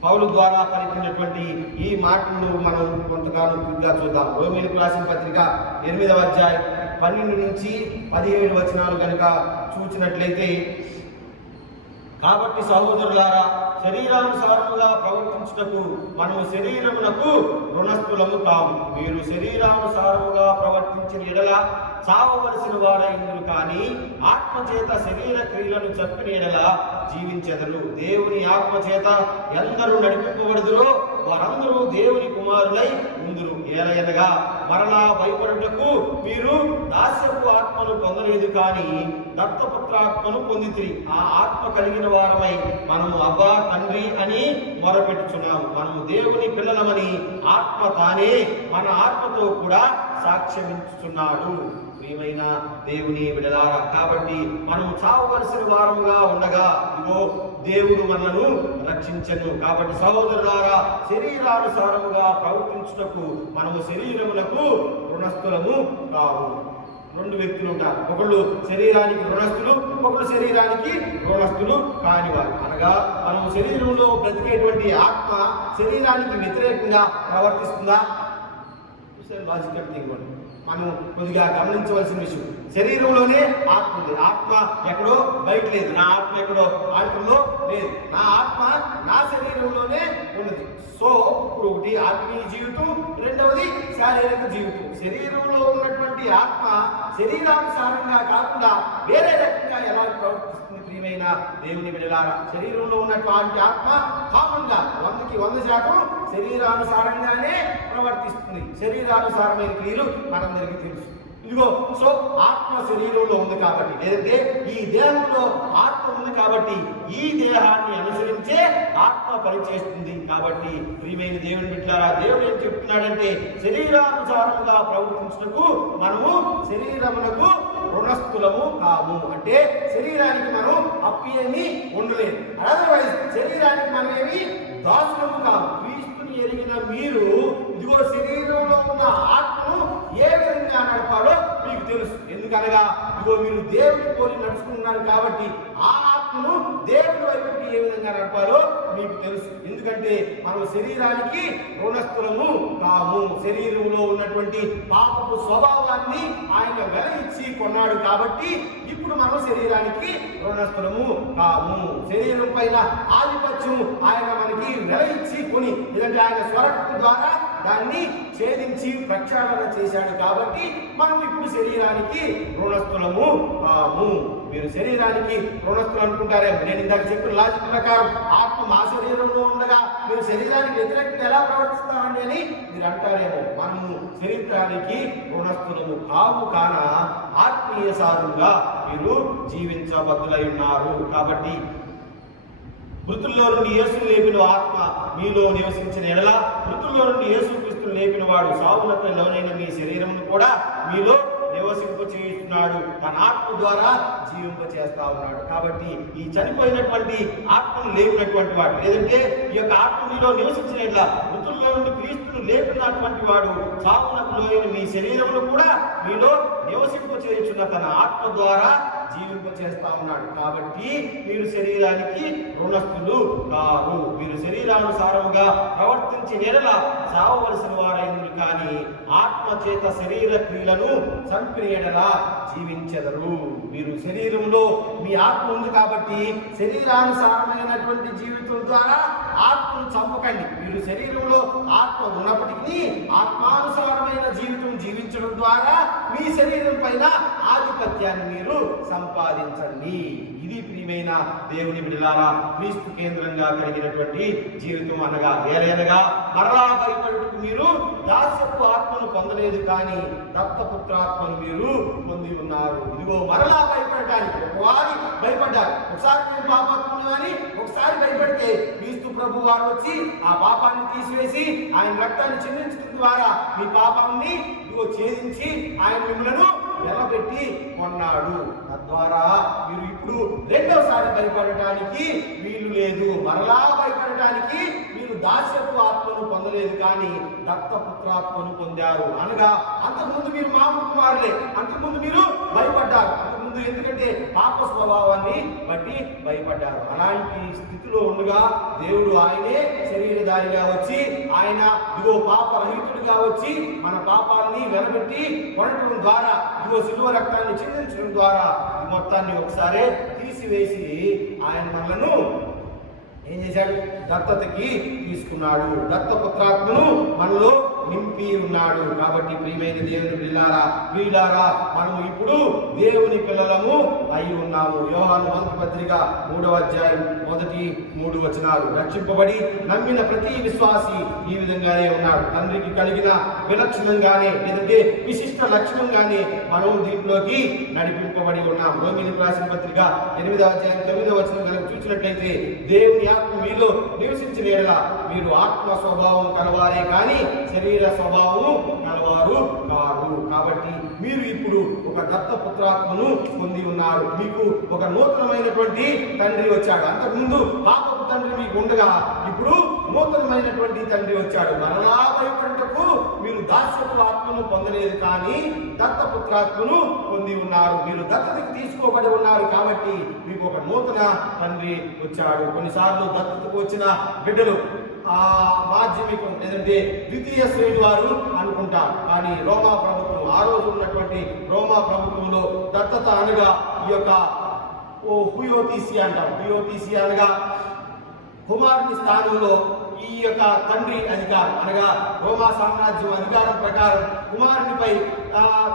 పౌలు ద్వారా పలికినటువంటి ఈ మాటలను మనం కొంతకాలం పూర్తిగా చూద్దాం. రోమీయులకు రాసిన పత్రిక 8వ అధ్యాయం 12 నుంచి 17 వచనాలు కనుక చూసినట్లయితే, కాబట్టి సహోదరులారా, శరీరానుసారముగా ప్రవర్తించుటకు మనము శరీరమునకు రుణస్థులము కాము. మీరు శరీరానుసారముగా ప్రవర్తించిన ఎడల చావవలసిన వారైందురు, కానీ ఆత్మచేత శరీర క్రియలను చంపిన ఎడల జీవించెదరు. దేవుని ఆత్మచేత ఎందరూ నడిపింపబడుదురో వారందరూ దేవుని కుమారులై ఉందురు. ఏలయనగా మరలా భయపడుటకు మీరు దాస్యపు ఆత్మను పొందలేదు, కానీ దత్తపుత్రాత్మను పొందితిరి. ఆ ఆత్మ కలిగిన వారమై మనము అబ్బా తండ్రి అని మొరపెట్టుచున్నాము. మనము దేవుని పిల్లలమని ఆత్మ తానే మన ఆత్మతో కూడా సాక్ష్యమించుచున్నాడు. ప్రియమైన దేవుని బిడ్డలారా, కాబట్టి మనము చావవలసిన వారముగా ఉండగా ఇగో దేవుడు మనను రక్షించను. కాబట్టి సహోదరులారా, శరీరానుసారముగా ప్రవర్తించుటకు మనము శరీరములకు రుణస్థులము కావు. 2 వ్యక్తులు ఉంటారు. ఒకళ్ళు శరీరానికి రుణస్థులు, ఒకళ్ళు శరీరానికి రుణస్థులు కానివారు. అనగా మనము శరీరంలో బ్రతికేటువంటి ఆత్మ శరీరానికి వ్యతిరేకంగా ప్రవర్తిస్తుందా? లాజికల్ థింగ్ మనం కొద్దిగా గమనించవలసిన విషయం. శరీరంలోనే ఆత్మ ఉంది. ఆత్మ ఎక్కడో బయట లేదు. నా ఆత్మ ఎక్కడో ఆత్మలో లేదు. నా ఆత్మ నా శరీరంలోనే ఉన్నది. సో ఇప్పుడు ఒకటి ఆత్మీయ జీవితం, రెండవది శారీరక జీవితం. శరీరంలో ఉన్నటువంటి ఆత్మ శరీరానుసారంగా కాకుండా వేరే రకంగా ఎలా ప్రవర్తిస్తుంది? ప్రియమైన దేవుని బిడ్డలారా, శరీరంలో ఉన్నటువంటి ఆత్మ కామన్ గా 100కి 100% శరీరానుసారంగానే ప్రవర్తిస్తుంది. శరీరానుసారమైన క్రియలు మనందరికీ తెలుసు. ఇదిగో సో ఆత్మ శరీరంలో ఉంది కాబట్టి, లేదంటే ఈ దేహంలో ఆత్మ ఉంది కాబట్టి ఈ దేహాన్ని అనుసరించే ఆత్మ పనిచేస్తుంది. కాబట్టి ప్రియమైన దేవుని బిడ్డలారా, దేవుడు ఏం చెప్తున్నాడంటే, శరీరానుసారముగా ప్రవర్తించుటకు మనము శరీరమునకు రుణస్థులము కాము. అంటే శరీరానికి మనం అప్పేమి ఉండలేదు. అదర్వైజ్ శరీరానికి మనం ఏమి దాసులము కాము. క్రీస్తుని ఎరిగిన మీరు ఇదిగో శరీరంలో ఉన్న ఆత్మను ఏ విధంగా నడపాలో మీకు తెలుసు. ఎందుకనగా ఇదిగో మీరు దేవుడి పోలి నడుచుకుంటున్నారు కాబట్టి ఆ ఆత్మను దేవుడి వైపుకి ఏ విధంగా నడపాలో మీకు తెలుసు. ఎందుకంటే మనం శరీరానికి రుణస్థులము కాము. శరీరంలో ఉన్నటువంటి పాపపు స్వభావాన్ని ఆయన వెల ఇచ్చి కొన్నాడు కాబట్టి ఇప్పుడు మనం శరీరానికి రుణస్థులము కాము. శరీరం పైన ఆధిపత్యం ఆయన మనకి వెల ఇచ్చి కొని, లేదంటే ఆయన స్వరక్తం ద్వారా దాన్ని ఛేదించి ప్రక్షాళన చేశాడు కాబట్టి మనం ఇప్పుడు శరీరానికి రుణస్థులము కాము. మీరు శరీరానికి రుణస్థులు అనుకుంటారేమో. నేను ఇందాక చెప్పిన లాజిక్ ప్రకారం ఆత్మ మా శరీరంలో ఉండగా మీరు శరీరానికి వ్యతిరేకంగా ఎలా ప్రవర్తిస్తామండి అని మీరు అంటారేమో. మనము శరీరానికి రుణస్థులము కావు, కాన ఆత్మీయ సారుగా మీరు జీవించబద్దులై ఉన్నారు. కాబట్టి మృతుల్లో నుండి యేసును లేపిన ఆత్మ మీలో నివసించిన ఎడల, మృతుల్లో నుండి యేసుక్రీస్తును లేపిన వాడు సావులకు లోనైన మీ శరీరమును కూడా మీలో నివసింపచేస్తున్నాడు. తన ఆత్మ ద్వారా జీవింపచేస్తా ఉన్నాడు. కాబట్టి ఈ చనిపోయినటువంటి ఆత్మను లేపినటువంటి వాడు, లేదంటే ఈ యొక్క ఆత్మ మీలో నివసించిన ఎడల, మృతుల్లో నుండి క్రీస్తును లేపినటువంటి వాడు సావులకు లోనైన మీ శరీరమును కూడా మీలో నివసింపచేయుచున్న తన ఆత్మ ద్వారా జీవింపచేస్తా ఉన్నాడు. కాబట్టి మీరు శరీరానికి రుణస్థులు కారు. మీరు శరీరానుసారముగా ప్రవర్తించి నెడల చావవలసిన వారైందురు, కానీ ఆత్మ చేత శరీర క్రియలను చంపిన ఎడల జీవించెదరు. మీరు శరీరంలో మీ ఆత్మ ఉంది కాబట్టి శరీరానుసారమైనటువంటి జీవితం ద్వారా ఆత్మను చంపకండి. మీరు శరీరంలో ఆత్మ ఉన్నప్పటికీ ఆత్మానుసారమైన జీవితం జీవించడం ద్వారా మీ శరీరం పైన ఆధిపత్యాన్ని మీరు సంపాదించండి. ఇది ప్రియమైన దేవుని బిడ్డలారా, క్రీస్తు కేంద్రంగా కలిగినటువంటి జీవితం అనగా ఏలైనగా మరలా భయపడుటకు మీరు దాస్యపు ఆత్మను పొందలేదు, కానీ దత్తపుత్రాత్మను మీరు పొంది ఉన్నారు. ఇదిగో మరలా భయపడటానికి ఒకసారి భయపడ్డారు. ఒకసారి నేను పాపాత్మను అని ఒకసారి భయపడితే క్రీస్తు ప్రభు వారు వచ్చి ఆ పాపాన్ని తీసివేసి ఆయన రక్తాన్ని చిందించడం ద్వారా మీ పాపాన్ని ఇదిగో ఛేదించి ఆయన మిమ్మల్ని నిలబెట్టి కొన్నాడు. తద్వారా మీరు ఇప్పుడు రెండోసారి భయపడటానికి వీలు లేదు. మరలా భయపడటానికి మీరు దాస్యపు ఆత్మను పొందలేదు, కానీ దత్తపుత్రాత్మను పొందారు. అనగా అంతకుముందు మీరు మామూలు కుమారులే, అంతకుముందు మీరు భయపడ్డారు, అంతకుముందు ఎందుకంటే పాప స్వభావాన్ని బట్టి భయపడ్డారు. అలాంటి స్థితిలో ఉండగా దేవుడు ఆయనే శరీరధారిగా వచ్చి ఆయన ఇదిగో పాపరహితుడిగా వచ్చి మన పాపాలని వెనబెట్టి కొనటం ద్వారా ఇదిగో శిలువ రక్తాన్ని చిందించడం ద్వారా ఈ మొత్తాన్ని ఒకసారి తీసివేసి ఆయన మనలను ఏం చేశాడు? దత్తతకి తీసుకున్నాడు. దత్తపుత్రాత్మను మనలో నింపి ఉన్నాడు. కాబట్టి ప్రియమైన దేవుని వీళ్ళారా మనము ఇప్పుడు దేవుని పిల్లలము అయి ఉన్నాము. యోహాను మొదటి పత్రిక 3వ అధ్యాయం 1-3 వచనాలు. రక్షింపబడి నమ్మిన ప్రతి విశ్వాసి ఈ విధంగానే ఉన్నాడు. తండ్రికి కలిగిన విలక్షణంగానే లేదంటే విశిష్ట లక్షణంగానే మనం దీంట్లోకి నడిపింపబడి ఉన్నాం. రోమీయులకు రాసిన పత్రిక 8వ అధ్యాయం 9వ వచనం కనుక చూసినట్లయితే దేవుని ఆత్మ మీలో నివసించిన యెడల మీరు ఆత్మ స్వభావం కలవారే కానీ శరీర స్వభావం కలవారు కాదు. కాబట్టి మీరు ఇప్పుడు ఒక దత్తపుత్రాత్మను పొంది ఉన్నారు. మీకు ఒక నూతనమైనటువంటి తండ్రి వచ్చాడు. అంతకుముందు పాపపు తండ్రి మీకు ఉండగా ఇప్పుడు నూతనమైనటువంటి తండ్రి వచ్చాడు. మరలా భయపడుటకు మీరు దాస్యపు ఆత్మను పొందలేదు కానీ దత్తపుత్రాత్మను పొంది ఉన్నారు. మీరు దత్తతకి తీసుకోబడి ఉన్నారు కాబట్టి మీకు ఒక నూతన తండ్రి వచ్చాడు. కొన్నిసార్లు దత్తతకు వచ్చిన బిడ్డలు మాధ్యమికం లేదంటే ద్వితీయ శ్రేణి వారు అనుకుంటారు. కానీ రోమా ప్రభుత్వం, ఆ రోజు ఉన్నటువంటి రోమా ప్రభుత్వంలో దత్తత అనగా ఈ యొక్క హుయోతీసి అంటాం. హుయోతీసి అనగా కుమారుని స్థానంలో ఈ యొక్క తండ్రి అధికారం అనగా రోమా సామ్రాజ్యం అధికారం ప్రకారం కుమారునిపై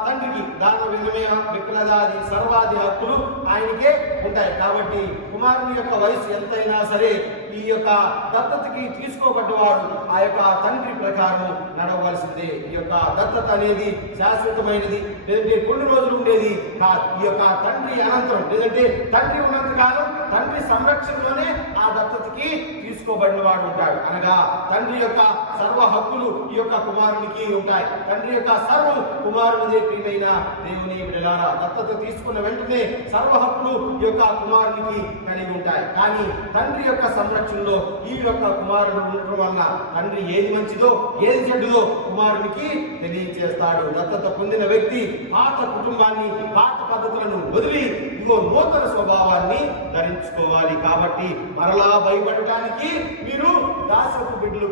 తండ్రికి దాన వినిమయ విక్రదాది సర్వాది హక్కులు ఆయనకే ఉంటాయి. కాబట్టి కుమారుని యొక్క వయసు ఎంతైనా సరే ఈ యొక్క దత్తతకి తీసుకోబడ్డవాడు ఆ యొక్క తండ్రి ప్రకారం నడవలసిందే. ఈ యొక్క దత్తత అనేది శాశ్వతమైనది, లేదంటే కొన్ని రోజులు ఉండేది కాదు. ఈ యొక్క తండ్రి అనంతరం లేదంటే తండ్రి ఉన్నంత కాలం తండ్రి సంరక్షణలోనే ఆ దత్తతకి తీసుకోబడిన వాడు ఉంటాడు. అనగా తండ్రి యొక్క సర్వ హక్కులు ఈ యొక్క కుమారునికి ఉంటాయి. తండ్రి యొక్క సర్వం కుమారునిదే. ప్రియమైన దేవుని బిడ్డలారా, దత్తత తీసుకున్న వెంటనే సర్వ హక్కులు ఈ యొక్క కుమారునికి కలిగి ఉంటాయి. కానీ తండ్రి యొక్క సంరక్షణలో ఈ యొక్క కుమారుడు ఉండటం వలన తండ్రి ఏది మంచిదో ఏది చెడ్డదో కుమారునికి తెలియజేస్తాడు. దత్తత పొందిన వ్యక్తి పాత కుటుంబాన్ని పాత పద్ధతులను వదిలి ఇదిగో నూతన స్వభావాన్ని ధరించుకోవాలి. కాబట్టి మరలా భయపడటానికి మీరు దాసపు బిడ్డలు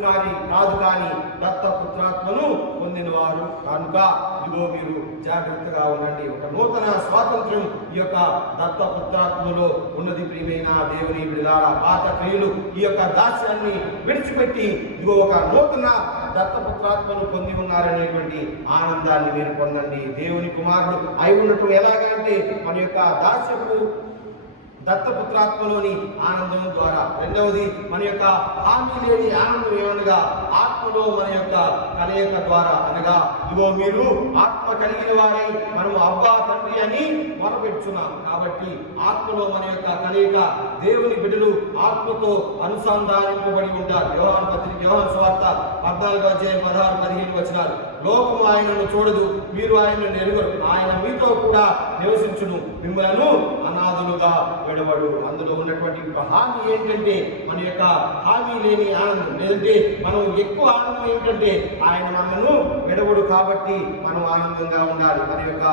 కాదు కానీ దత్తపుత్రాత్మను పొందిన వారు కనుక ఇదిగో మీరు జాగ్రత్తగా ఉండండి. ఒక నూతన స్వాతంత్ర్యం ఈ యొక్క దత్తపుత్రాత్మలో ఉన్నది. ప్రియమైన దేవుని బిడ్డలారా, పాత క్రియలు ఈ యొక్క దాస్యాన్ని విడిచిపెట్టి ఇదిగో ఒక నూతన దత్తపుత్రాత్మను పొంది ఉన్నారనేటువంటి ఆనందాన్ని మీరు పొందండి. దేవుని కుమారుడు అయి ఉండటం ఎలాగంటే మన యొక్క దాస్యపు దత్తపుత్రాత్మలోని ఆనందం ద్వారా. రెండవది మన యొక్క హామీ లేని ఆనందం ఏమనగా ఆత్మలో మన యొక్క కలయిక ద్వారా. అనగా ఇగో మీరు ఆత్మ కలిగిన వారై మనము అబ్బా తండ్రి అని మొరపెట్టుచున్నాం. కాబట్టి ఆత్మలో మన యొక్క కలయిక దేవుని బిడ్డలు ఆత్మతో అనుసంధానింపబడి ఉంటారు. యోహాను పత్రిక యోహాను సువార్త 14వ అధ్యాయం 16-15 వచనాలు. లోకము ఆయనను చూడదు, మీరు ఆయనను ఎరుగరు. ఆయన మీతో కూడా నివసించును, మిమ్మలను అనాథులుగా విడవడు. అందులో ఉన్నటువంటి హామీ ఏంటంటే మన యొక్క హామీ లేని ఆనందం, లేదంటే మనం ఎక్కువ ఆనందం ఏంటంటే ఆయన మనను విడవడు. కాబట్టి మనం ఆనందంగా ఉండాలి. మన యొక్క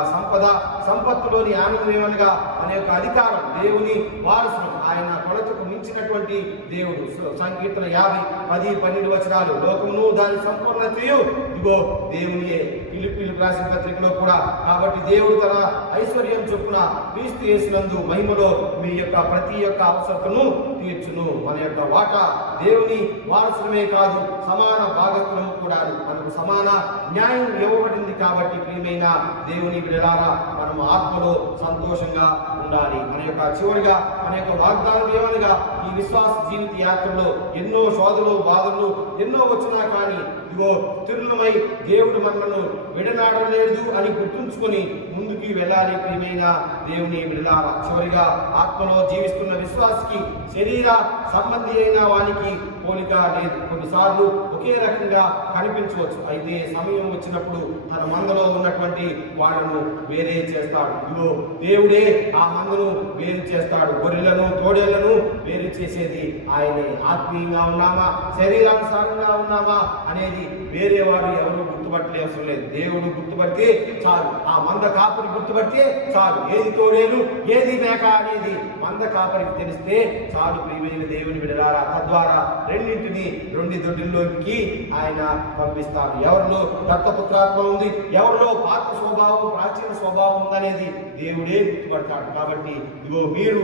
సంపత్తులోని ఆనందం ఏమనగా మన యొక్క అధికారం, దేవుని వారసులు, ఆయన కొలతకు మించినటువంటి దేవుడు. సంకీర్తన 50-10-12 వచనాలు. లోకమును దాని సంపూర్ణతయు ఇదిగో దేవునియే. ఫిలిప్పీయులకు రాసిన పత్రికలో కూడా కాబట్టి దేవుడు తన ఐశ్వర్యం చొప్పున క్రీస్తు యేసునందు మహిమలో మీ యొక్క ప్రతి యొక్క అవసరతను తీర్చును. మన యొక్క వాటా దేవుని వారసులమే కాదు, సమాన భాగస్థులము కూడా. మనకు సమాన న్యాయం ఇవ్వబడింది. కాబట్టి ప్రియమైన దేవుని బిడ్డలారా, మనము ఆత్మలో సంతోషంగా ఉండాలి. మన యొక్క చివరిగా మన యొక్క వాగ్దానం ఏమనగా ఈ విశ్వాస జీవిత యాత్రలో ఎన్నో శోధనలు బాధలు ఎన్నో వచ్చినా కానీ ఇదిగో తిరులమై దేవుడు మనను విడనాడలేదు అని గుర్తుంచుకొని ముందుకి వెళ్ళాలి. ప్రియమైన దేవుని బిడ్డలారా, చివరిగా ఆత్మలో జీవిస్తున్న విశ్వాసికి శరీర సంబంధి అయిన వానికి పోలిక లేదు. కొన్నిసార్లు ఒక ఒకే రకంగా కనిపించవచ్చు. అయితే సమయం వచ్చినప్పుడు తన మందలో ఉన్నటువంటి వాళ్ళను వేరే చేస్తాడు. ఇదిగో దేవుడే ఆ మందను వేరు చేస్తాడు. గొర్రెలను తోడేళ్లను వేరు చేసేది ఆయనే. ఆత్మీయంగా ఉన్నామా, శరీరానుసారంగా ఉన్నామా అనేది వేరే వాడు ఎవరు గుర్తుపట్టలే అవసరం లేదు. దేవుడు గుర్తుపడితే చాలు, ఆ మంద కాపరి గుర్తుపడితే చాలు. ఏది తోడేలు ఏది మేక అనేది మంద కాపరికి తెలిస్తే చాలు. ప్రియమైన దేవుని బిడ్డలారా, తద్వారా రెండింటిని రెండు దొడ్డిల్లోకి ఆయన పంపిస్తాడు. ఎవరిలో దత్తపుత్రాత్మ ఉంది, ఎవరిలో పాత స్వభావం ప్రాచీన స్వభావం ఉందనేది దేవుడే గుర్తుపడతాడు. కాబట్టి ఇదిగో మీరు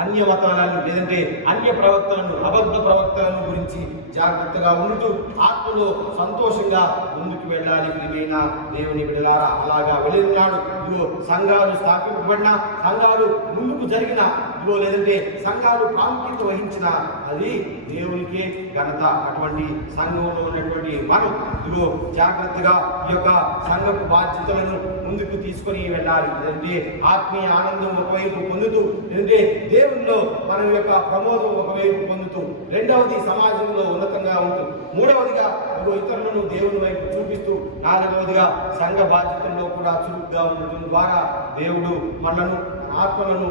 అన్య మతాలను లేదంటే అన్య ప్రవక్తలను అబద్ధ ప్రవక్తలను గురించి జాగ్రత్తగా ఉంటూ ఆత్మలో సంతోషంగా ముందుకు వెళ్ళాలి. ప్రియమైన దేవుని బిడ్డలారా, అలాగా వెళ్ళినాడు. ఇదిగో సంఘాలు స్థాపింపబడిన, సంఘాలు ముందుకు జరిగిన, ఇదిగో లేదంటే సంఘాలు ప్రాముఖ్యత వహించిన అది దేవునికే ఘనత. అటువంటి సంఘంలో ఉన్నటువంటి మనం ఇదిగో జాగ్రత్తగా ఈ యొక్క సంఘపు బాధ్యతలను ముందుకు తీసుకొని వెళ్ళాలి. లేదంటే ఆత్మీయ ఆనందం ఒకవైపు పొందుతూ, లేదంటే దేవునిలో మన యొక్క ప్రమోదం ఒకవైపు పొందుతూ, రెండవది సమాజంలో ఉన్నతంగా ఉంటూ, మూడవదిగా ఇతరులను దేవుని వైపు చూపిస్తూ, నాలుగవదిగా సంఘ బాధ్యతల్లో కూడా చురుగ్గా ఉండటం ద్వారా దేవుడు మనను ఆత్మలను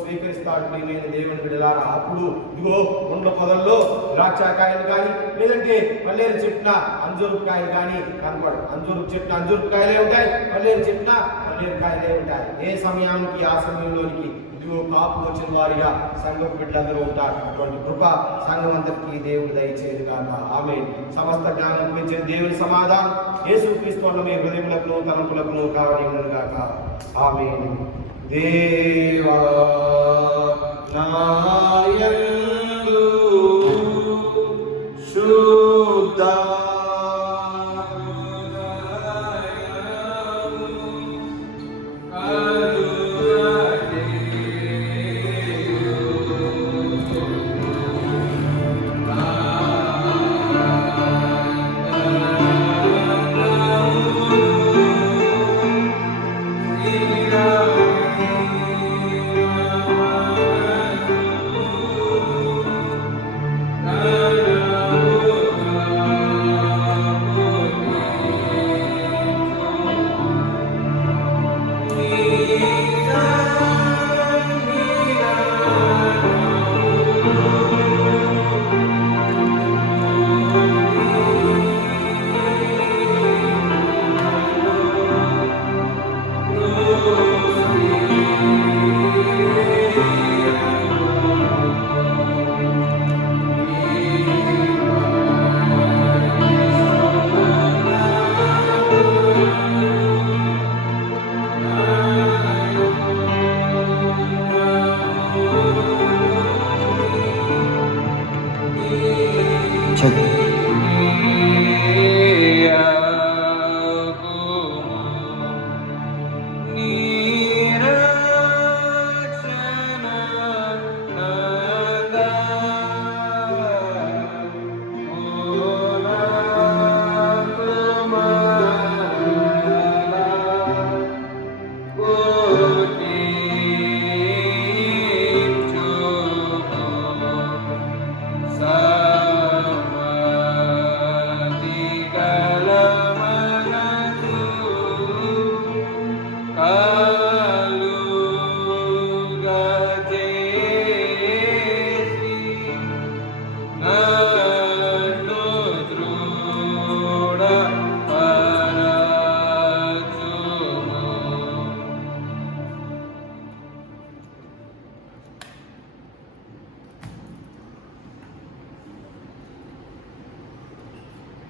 స్వీకరిస్తాడు. ప్రియమైన దేవుని బిడ్డలారా, అప్పుడు ఇదిగో ఉండ్ల పొదల్లో ద్రాక్షకాయలు కానీ లేదంటే పల్లేరు చెట్టున అంజూరకాయలు కానీ కనపడు. అంజూరు చెట్టున అంజూరకాయలే ఉంటాయి, పల్లేరు చెట్టున పల్లేరు కాయలే ఉంటాయి. ఏ సమయానికి ఆ సమయంలోనికి ఇదిగో కాపు వచ్చిన వారిగా సంఘం బిడ్డలందరూ ఉంటారు. అటువంటి కృప సంఘం అందరికీ దేవుడు దయచేది కాక. ఆమేన్. సమస్త జ్ఞానం గురించిన దేవుని సమాధానం యేసుక్రీస్తు మీ హృదయములకు తలంపులకు కావడం కాక. ఆమేన్. దేవా నాయందు శుద్ధ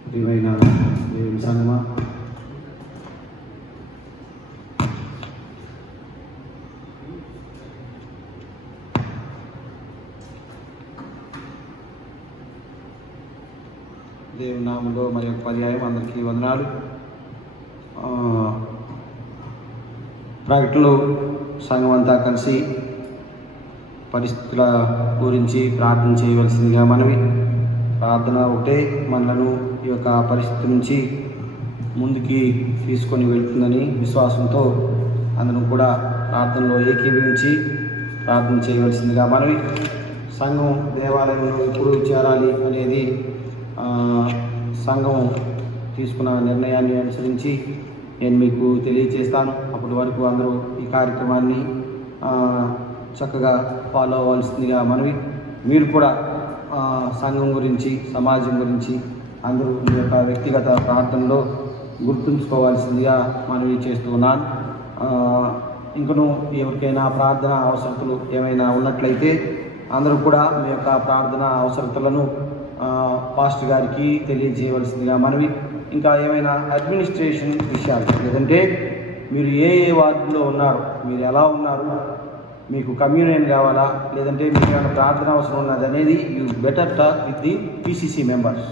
ప్రియమైన దేవుని సంగమా, దేవుని నామంలో మరి యొక్క పర్యాయం అందరికీ వందనాలు. ప్రకటనలో సంఘం అంతా కలిసి పరిస్థితుల గురించి ప్రార్థన చేయవలసిందిగా మనవి. ప్రార్థన ఒకటే మనలను ఈ యొక్క పరిస్థితి నుంచి ముందుకి తీసుకొని వెళ్తుందని విశ్వాసంతో అందరం కూడా ప్రార్థనలో ఏకీభవించి ప్రార్థన చేయవలసిందిగా మనవి. సంఘం దేవాలయంలో ఎప్పుడు చేరాలి అనేది సంఘం తీసుకున్న నిర్ణయాన్ని అనుసరించి నేను మీకు తెలియజేస్తాను. అప్పటి వరకు అందరూ ఈ కార్యక్రమాన్ని చక్కగా ఫాలో అవ్వాల్సిందిగా మనవి. మీరు కూడా సంఘం గురించి, సమాజం గురించి అందరూ మీ యొక్క వ్యక్తిగత ప్రార్థనలో గుర్తుంచుకోవాల్సిందిగా మనవి చేస్తూ ఉన్నాను. ఇంకను ఎవరికైనా ప్రార్థన అవసరతలు ఏమైనా ఉన్నట్లయితే అందరూ కూడా మీ యొక్క ప్రార్థన అవసరతలను పాస్టర్ గారికి తెలియజేయవలసిందిగా మనవి. ఇంకా ఏమైనా అడ్మినిస్ట్రేషన్ విషయాలు, లేదంటే మీరు ఏ వార్డులో ఉన్నారు, మీరు ఎలా ఉన్నారు, మీకు కమ్యూనియన్ కావాలా, లేదంటే మీకు ఏమైనా ప్రార్థన అవసరం ఉన్నది అనేది you better talk with the PCC members.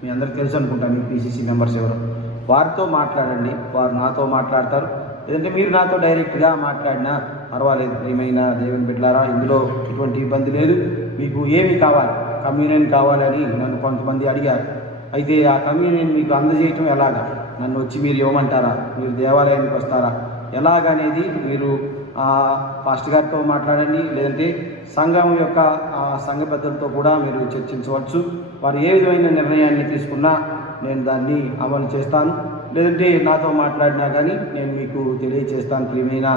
మీ అందరికి తెలుసు అనుకుంటాను మీ పీసీసీ మెంబర్స్ ఎవరు. వారితో మాట్లాడండి, వారు నాతో మాట్లాడతారు. లేదంటే మీరు నాతో డైరెక్ట్గా మాట్లాడినా పర్వాలేదు. ప్రియమైన దేవుని బిడ్డలారా, ఇందులో ఎటువంటి ఇబ్బంది లేదు. మీకు ఏమి కావాలి, కమ్యూనియన్ కావాలని నన్ను కొంతమంది అడిగారు. అయితే ఆ కమ్యూనియన్ మీకు అందజేయటం ఎలాగా, నన్ను వచ్చి మీరు ఇవ్వమంటారా, మీరు దేవాలయానికి వస్తారా, ఎలాగనేది మీరు పాస్టర్ గారితో మాట్లాడండి. లేదంటే సంఘం యొక్క సంఘ పెద్దలతో కూడా మీరు చర్చించవచ్చు. వారు ఏ విధమైన నిర్ణయాన్ని తీసుకున్నా నేను దాన్ని అమలు చేస్తాను. లేదంటే నాతో మాట్లాడినా కానీ నేను మీకు తెలియజేస్తాను. ప్రియమైన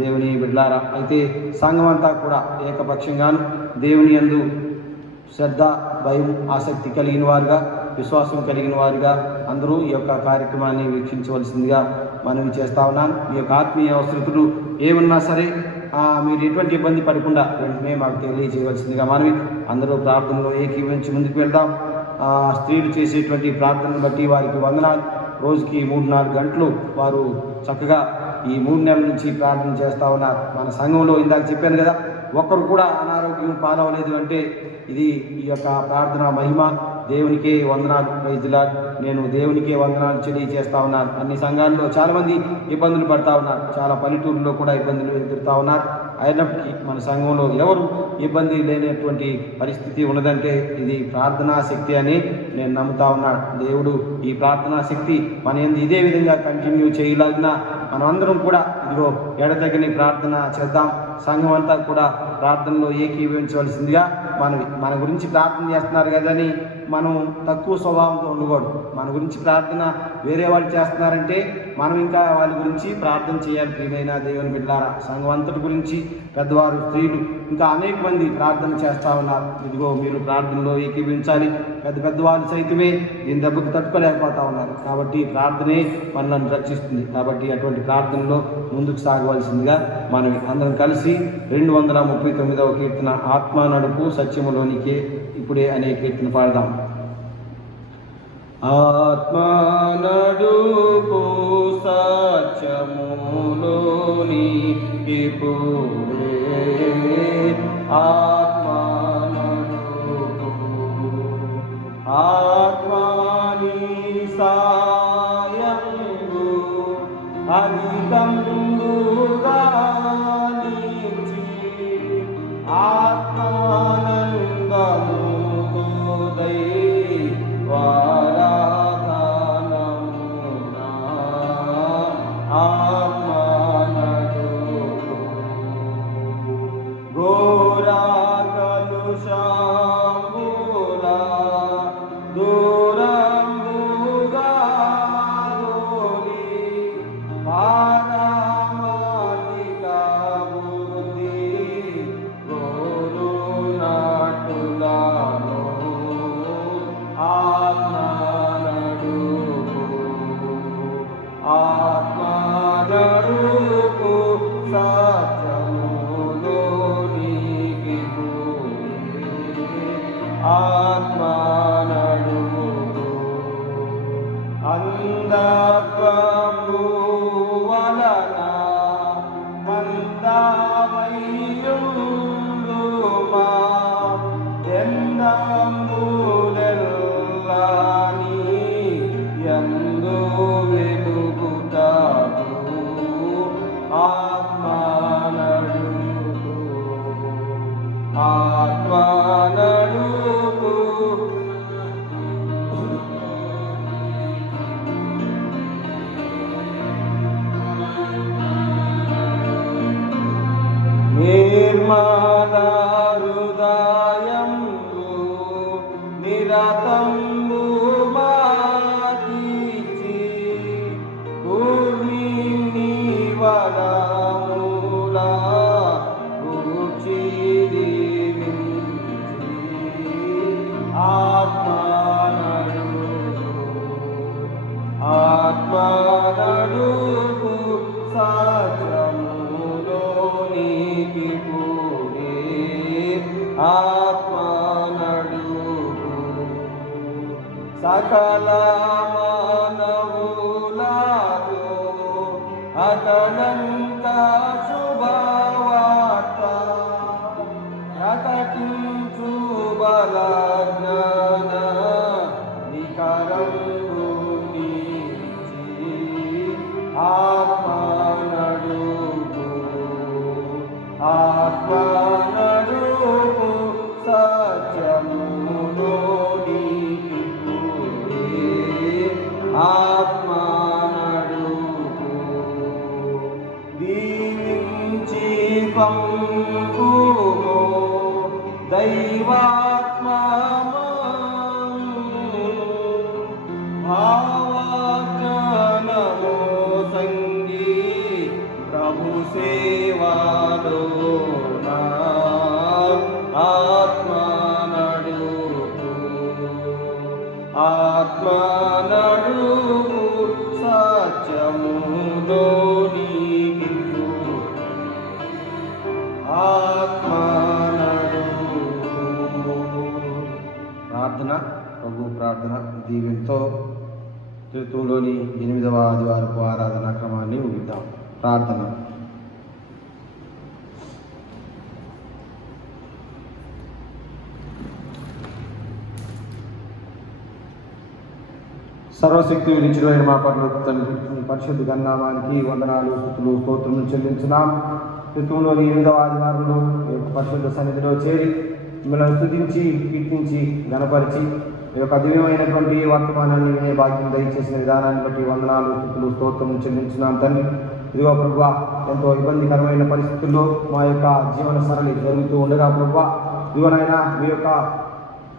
దేవుని బిడ్డలారా, అయితే సంఘం అంతా కూడా ఏకపక్షంగాను దేవుని యందు శ్రద్ధ, భయం, ఆసక్తి కలిగిన వారుగా, విశ్వాసం కలిగిన వారుగా అందరూ ఈ యొక్క కార్యక్రమాన్ని వీక్షించవలసిందిగా మనవి చేస్తా ఉన్నాను. మీ యొక్క ఆత్మీయ అవసరతలు ఏమన్నా సరే మీరు ఎటువంటి ఇబ్బంది పడకుండా వెంటనే మాకు తెలియజేయవలసిందిగా మనవి. అందరూ ప్రార్థనలో ఏకీభవించి ముందుకు వెళ్దాం. స్త్రీలు చేసేటువంటి ప్రార్థనను బట్టి వారికి వందనాలు. రోజుకి 3-4 గంటలు వారు చక్కగా ఈ 3 నెలల నుంచి ప్రార్థన చేస్తూ ఉన్నారు. మన సంఘంలో ఇందాక చెప్పాను కదా, ఒక్కరు కూడా అనారోగ్యం పాలవలేదు అంటే ఇది ఈ యొక్క ప్రార్థన మహిమ. దేవునికే వందనాలు. Praise the Lord. నేను దేవునికే వందనాలు తెలియజేస్తా ఉన్నాను. అన్ని సంఘాల్లో చాలామంది ఇబ్బందులు పడతా ఉన్నారు, చాలా పల్లెటూరులో కూడా ఇబ్బందులు ఎదురుతూ ఉన్నారు. అయినప్పటికీ మన సంఘంలో ఎవరు ఇబ్బంది లేనటువంటి పరిస్థితి ఉన్నదంటే ఇది ప్రార్థనా శక్తి అని నేను నమ్ముతా ఉన్నాను. దేవుడు ఈ ప్రార్థనా శక్తి మన యందు ఇదే విధంగా కంటిన్యూ చేయలాగినా మనం అందరం కూడా ఇదిగో ఎడతెగని ప్రార్థన చేద్దాం. సంఘం అంతా కూడా ప్రార్థనలో ఏకీభవించవలసిందిగా మన గురించి ప్రార్థన చేస్తున్నారు కదని మనం తక్కువ స్వభావంతో ఉండకూడదు. మన గురించి ప్రార్థన వేరే వాళ్ళు చేస్తున్నారంటే మనం ఇంకా వాళ్ళ గురించి ప్రార్థన చేయాలి. ప్రియమైన దేవుని బిడ్డలారా, సంఘం అంతటి గురించి పెద్దవారు, స్త్రీలు, ఇంకా అనేక మంది ప్రార్థన చేస్తూ ఉన్నారు. ఇదిగో మీరు ప్రార్థనలో ఏకీభవించాలి. పెద్దవాళ్ళు సైతమే దీని దెబ్బకు తట్టుకోలేకపోతా ఉన్నారు. కాబట్టి ప్రార్థనే మనల్ని రక్షిస్తుంది. కాబట్టి అటువంటి ప్రార్థనలో ముందుకు సాగవలసిందిగా మనం అందరం కలిసి 239వ కీర్తన ఆత్మ నడుపు సత్యములోనికే ఇప్పుడే అనే కీర్తన పాడదాం. ఆత్మ నడుపు సత్యములోనికి ఇప్పుడే, ఆత్మ నడుపు, ఆత్మని సాయంగు అధికంగా ఆత్మానందము దైవారాధనమునా ఆత్మనడు ఘోరా కలుషాంబులా దూరంబుగా గోలి పారమాలికా బుద్ధి గోరు నాటులాను ఆత్మనడు ఆత్మనడుకు సత్యములోనికి ఆత్మనడు అంధత్వము వలన మందమయ్యుండుమా ఎందంబులెల్లాని యందు వెలుగుతాడు ఆత్మనడు ఆత్మనడు నిర్మల హృదయంబు నిరతం ఆత్మ నడుపు సకల మానవులకు అతనంత శుభవార్త ప్రకటించు బల జ్ఞాన వికరంబు నీచి ఆత్మ నడుపు ఆత్మ నడుపు సత్యములో ఆత్మ నడుపు దీవించి పంపుమో దైవాత్మము భావజ్ఞానము సంగీ ప్రభు సేవలో ఆత్మ నడుపు ఆత్మ నడుపు సత్యములో నీకు ఆత్మ నడుపు. ప్రార్థన ప్రభు ప్రార్థన దీవెనతో ఋతువులోని 8వ ఆదివారపు ఆరాధనా క్రమాన్ని ముగిద్దాం. ప్రార్థన. సర్వశక్తి విధించిన మా పట్ల తండ్రి మీ పరిశుద్ధ గన్నామానికి వందనాలు స్తుతులు స్తోత్రములు చెల్లించున్నాం. ఋతువులోని 8వ ఆదివారంలో ఈ యొక్క పరిశుద్ధ సన్నిధిలో చేరి మిమ్మల్ని స్తుతించి కీర్తించి గణపరిచి ఈ యొక్క దివ్యమైనటువంటి వర్తమానాన్ని వినే భాగ్యం దయచేసిన విధానాన్ని బట్టి వందనాలు స్తుతులు స్తోత్రములు చెల్లించున్నాం తండ్రి. ఇదిగో ప్రభువా, ఎంతో ఇబ్బందికరమైన పరిస్థితుల్లో మా యొక్క జీవన సరళి జరుగుతూ ఉండగా ప్రభువా, ఇదిగోనైనా మీ యొక్క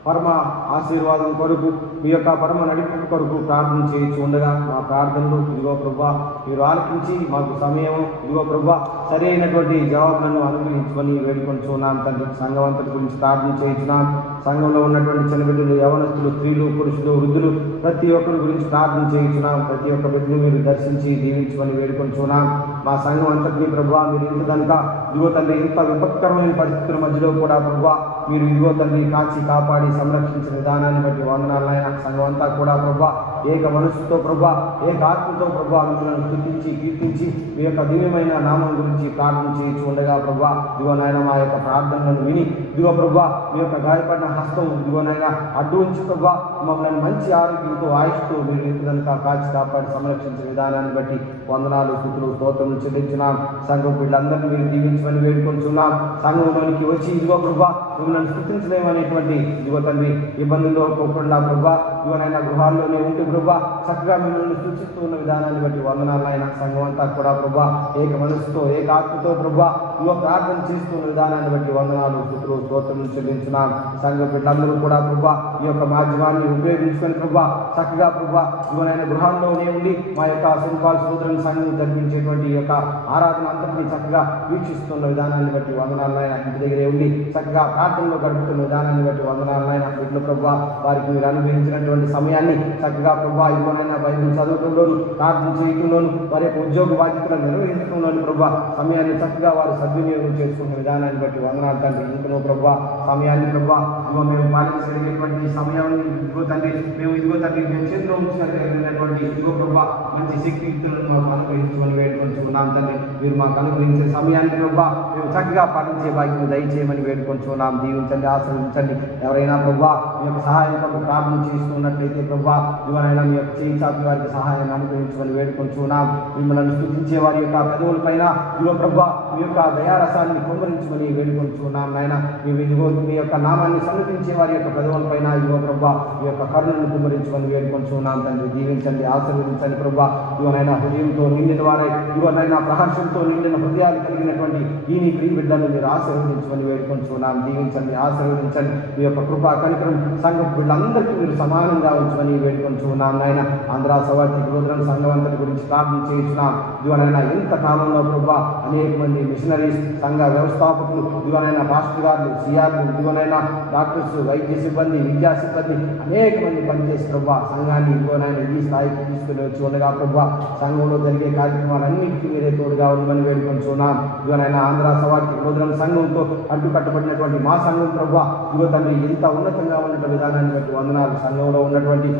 పరమ ఆశీర్వాదం కొరకు మీ యొక్క పరమ నడిపింపు కొరకు ప్రార్థన చేయొచ్చు ఉండగా మా ప్రార్థనలు ఇదిగో ప్రభువా మీరు ఆలకించి మాకు సమయం ఇదిగో ప్రభువా సరి అయినటువంటి జవాబులను అనుగ్రహించుకొని వేడుకొంచున్నాం తండ్రి. సంఘవంతుల గురించి ప్రార్థన చేయించున్నాం. సంఘంలో ఉన్నటువంటి చిన్న బిడ్డలు, యవనస్తులు, స్త్రీలు, పురుషులు, వృద్ధులు ప్రతి ఒక్కరి గురించి ప్రార్థన చేయించున్నాం. ప్రతి ఒక్క బిడ్డను మీరు దర్శించి దీవించుకొని వేడుకొంచున్నాం. మా సంఘం అంతటినీ ప్రభువా మీరు ఇంత కనుక ఇదిగో తండ్రి ఇంత విపత్కరమైన పరిస్థితుల మధ్యలో కూడా ప్రభువా మీరు ఇదిగో తండ్రి కాచి కాపాడి సంరక్షించిన విధానాన్ని బట్టి వందనాలైన సంఘం అంతా కూడా ప్రభువా ఏక మనస్సుతో ప్రభువా ఏక ఆత్మతో ప్రభువా మిమ్మల్ని స్తుతించి కీర్తించి మీ యొక్క దివ్యమైన నామం గురించి ప్రార్థన చేయించి ఉండగా ప్రభువా ఇదిగో నాయన మా యొక్క ప్రార్థనలను విని ఇదిగో ప్రభువా మీ యొక్క గాయపడిన హస్తం ఇదిగో నాయన అడ్డు ఉంచి ప్రభువా మమ్మల్ని మంచి ఆరోగ్యంతో ఆయుష్తో మీరు ఇంత కనుక కాచి కాపాడి సంరక్షించిన విధానాన్ని బట్టి వందనాలు స్తుతులు స్తోత్రములు చెల్లించున్నాం. సంఘం వీళ్ళందరినీ మీరు దీవించమని వేడుకొంచున్నాం. సంఘంలోనికి వచ్చి ఇదిగో ప్రభువా మిమ్మల్ని స్తుతించలేమనేటువంటి ఇదిగో తండ్రి ఇబ్బందుల్లో కోకుండా ప్రభువా ఇదిగోనైనా గృహాల్లోనే ఉంటే ప్రభువా చక్కగా మిమ్మల్ని సూచిస్తూ ఉన్న విధానాన్ని బట్టి వందనాలు ఆయన సంఘం అంతా కూడా ప్రభువా ఏక మనసుతో ఏక ఆత్మతో ప్రభువా ఇదిగో ప్రార్థన చేస్తున్న విధానాన్ని బట్టి వందనాలు స్తుతులు స్తోత్రములు చెల్లించున్నాం. సంఘ బిడ్డలందరూ కూడా ప్రభువా ఈ యొక్క మాధ్యమాన్ని ఉపయోగించుకొని ప్రభువా చక్కగా ప్రభువా ఇదిగోనైనా గృహాల్లోనే ఉండి మా యొక్క సింపాల్ సోదరుల సంఘం జరిపించేటువంటి ఈ యొక్క ఆరాధన అంతటినీ చక్కగా వీక్షిస్తున్న విధానాన్ని బట్టి వందనాలు ఆయన ఇంటి దగ్గరే ఉండి చక్కగా ప్రార్థనలో గడుపుతున్న విధానాన్ని బట్టి వందనాలు ఆయన బిడ్డలు ప్రభువా వారికి మీరు అనుగ్రహించినటువంటి సమయాన్ని చక్కగా ప్రభువా ఇదిగోనైనా బైబిల్ చదవటంలోను ప్రార్థన చేయటంలోను వారి యొక్క ఉద్యోగ బాధ్యతలను నిర్వహించడంలోను ప్రభువా సమయాన్ని చక్కగా వారు సద్వినియోగం చేసుకున్న విధానాన్ని బట్టి వందనాలు తండ్రి. ఇంకనో ప్రభువా సమయాన్ని ప్రభువా ఇదిగో మేము పాలించగలిగేటువంటి సమయాన్ని ఇదిగో తండ్రి మేము ఇదిగో తండ్రి మేము చేతిలో ఉంచగలిగినటువంటి ఇదిగో ప్రభువా మంచి శక్తియుక్తులను మాకు అనుగ్రహించమని వేడుకొంచుకున్నాం తండ్రి. మీరు మాకు అనుగ్రహించే సమయాన్ని ప్రభువా మేము చక్కగా పాటించే భాగ్యం దయచేయమని వేడుకొంచుకున్నాం. దీవించండి, ఆశ్రయించండి. ఎవరైనా ప్రభువా మీ యొక్క సహాయం కొరకు ప్రార్థన చేస్తున్నట్లయితే ప్రభువా ఇవరైనా మీ యొక్క చేయి చాపి వారికి సహాయాన్ని అనుగ్రహించమని వేడుకొంచుకున్నాం. మిమ్మల్ని స్తుతించే వారి యొక్క పెదవుల పైన ఇదిగో ప్రభువా మీ యొక్క దయారసాన్ని కుమ్మరించమని వేడుకొంచుకున్నాం నాయన. మేము ఇదిగో మీ యొక్క నామాన్ని సన్నతించే వారి యొక్క పెదవుల పైన ఇదిగో ప్రభువా మీ యొక్క కరుణను కుమ్మరించమని వేడుకొంచుకున్నాం తండ్రి. దీవించండి, ఆశీర్వదించండి ప్రభువా ఇవనైనా హృదయంతో నిండిన వారే ఇవనైనా ప్రహర్షంతో నిండిన హృదయాలు కలిగినటువంటి ఈ నీ ప్రియ బిడ్డలను మీరు ఆశీర్వదించమని వేడుకొంచుకున్నాం. దీవించండి, ఆశీర్వదించండి. మీ యొక్క కృపా కనికరం సంఘం బిడ్డలందరికీ మీరు సమానంగా ఉంచమని వేడుకొంచుకున్నాం నాయన. ఆంధ్ర సవార్తి గోత్రం సంఘం అంతటి గురించి ప్రార్థన చేయించున్నాం. ఇవనైనా ఎంత కాలంలో ప్రభువా అనేక మంది చేసినటువంటి మిషనరీస్, సంఘ వ్యవస్థాపకులు, ఇదిగోనైనా పాస్టర్ గారు, సిఆర్లు, ఇదిగోనైనా డాక్టర్స్, వైద్య సిబ్బంది, విద్యా సిబ్బంది, అనేక మంది పనిచేసి ప్రభా సంఘాన్ని ఇదిగోనైనా ఈ స్థాయికి తీసుకుని వచ్చి ఉండగా ప్రభా సంఘంలో జరిగే కార్యక్రమాలన్నింటికీ మీరే తోడుగా ఉండమని వేడుకొంచున్నాం. ఇదిగోనైనా ఆంధ్ర సవాకి రోజున సంఘంతో అడ్డుకట్టబడినటువంటి మా సంఘం ప్రభా ఇదిగో తండ్రి ఇంత ఉన్నతంగా ఉన్నటువంటి విధానాన్ని బట్టి వందనాలు. సంఘంలో ఉన్నటువంటి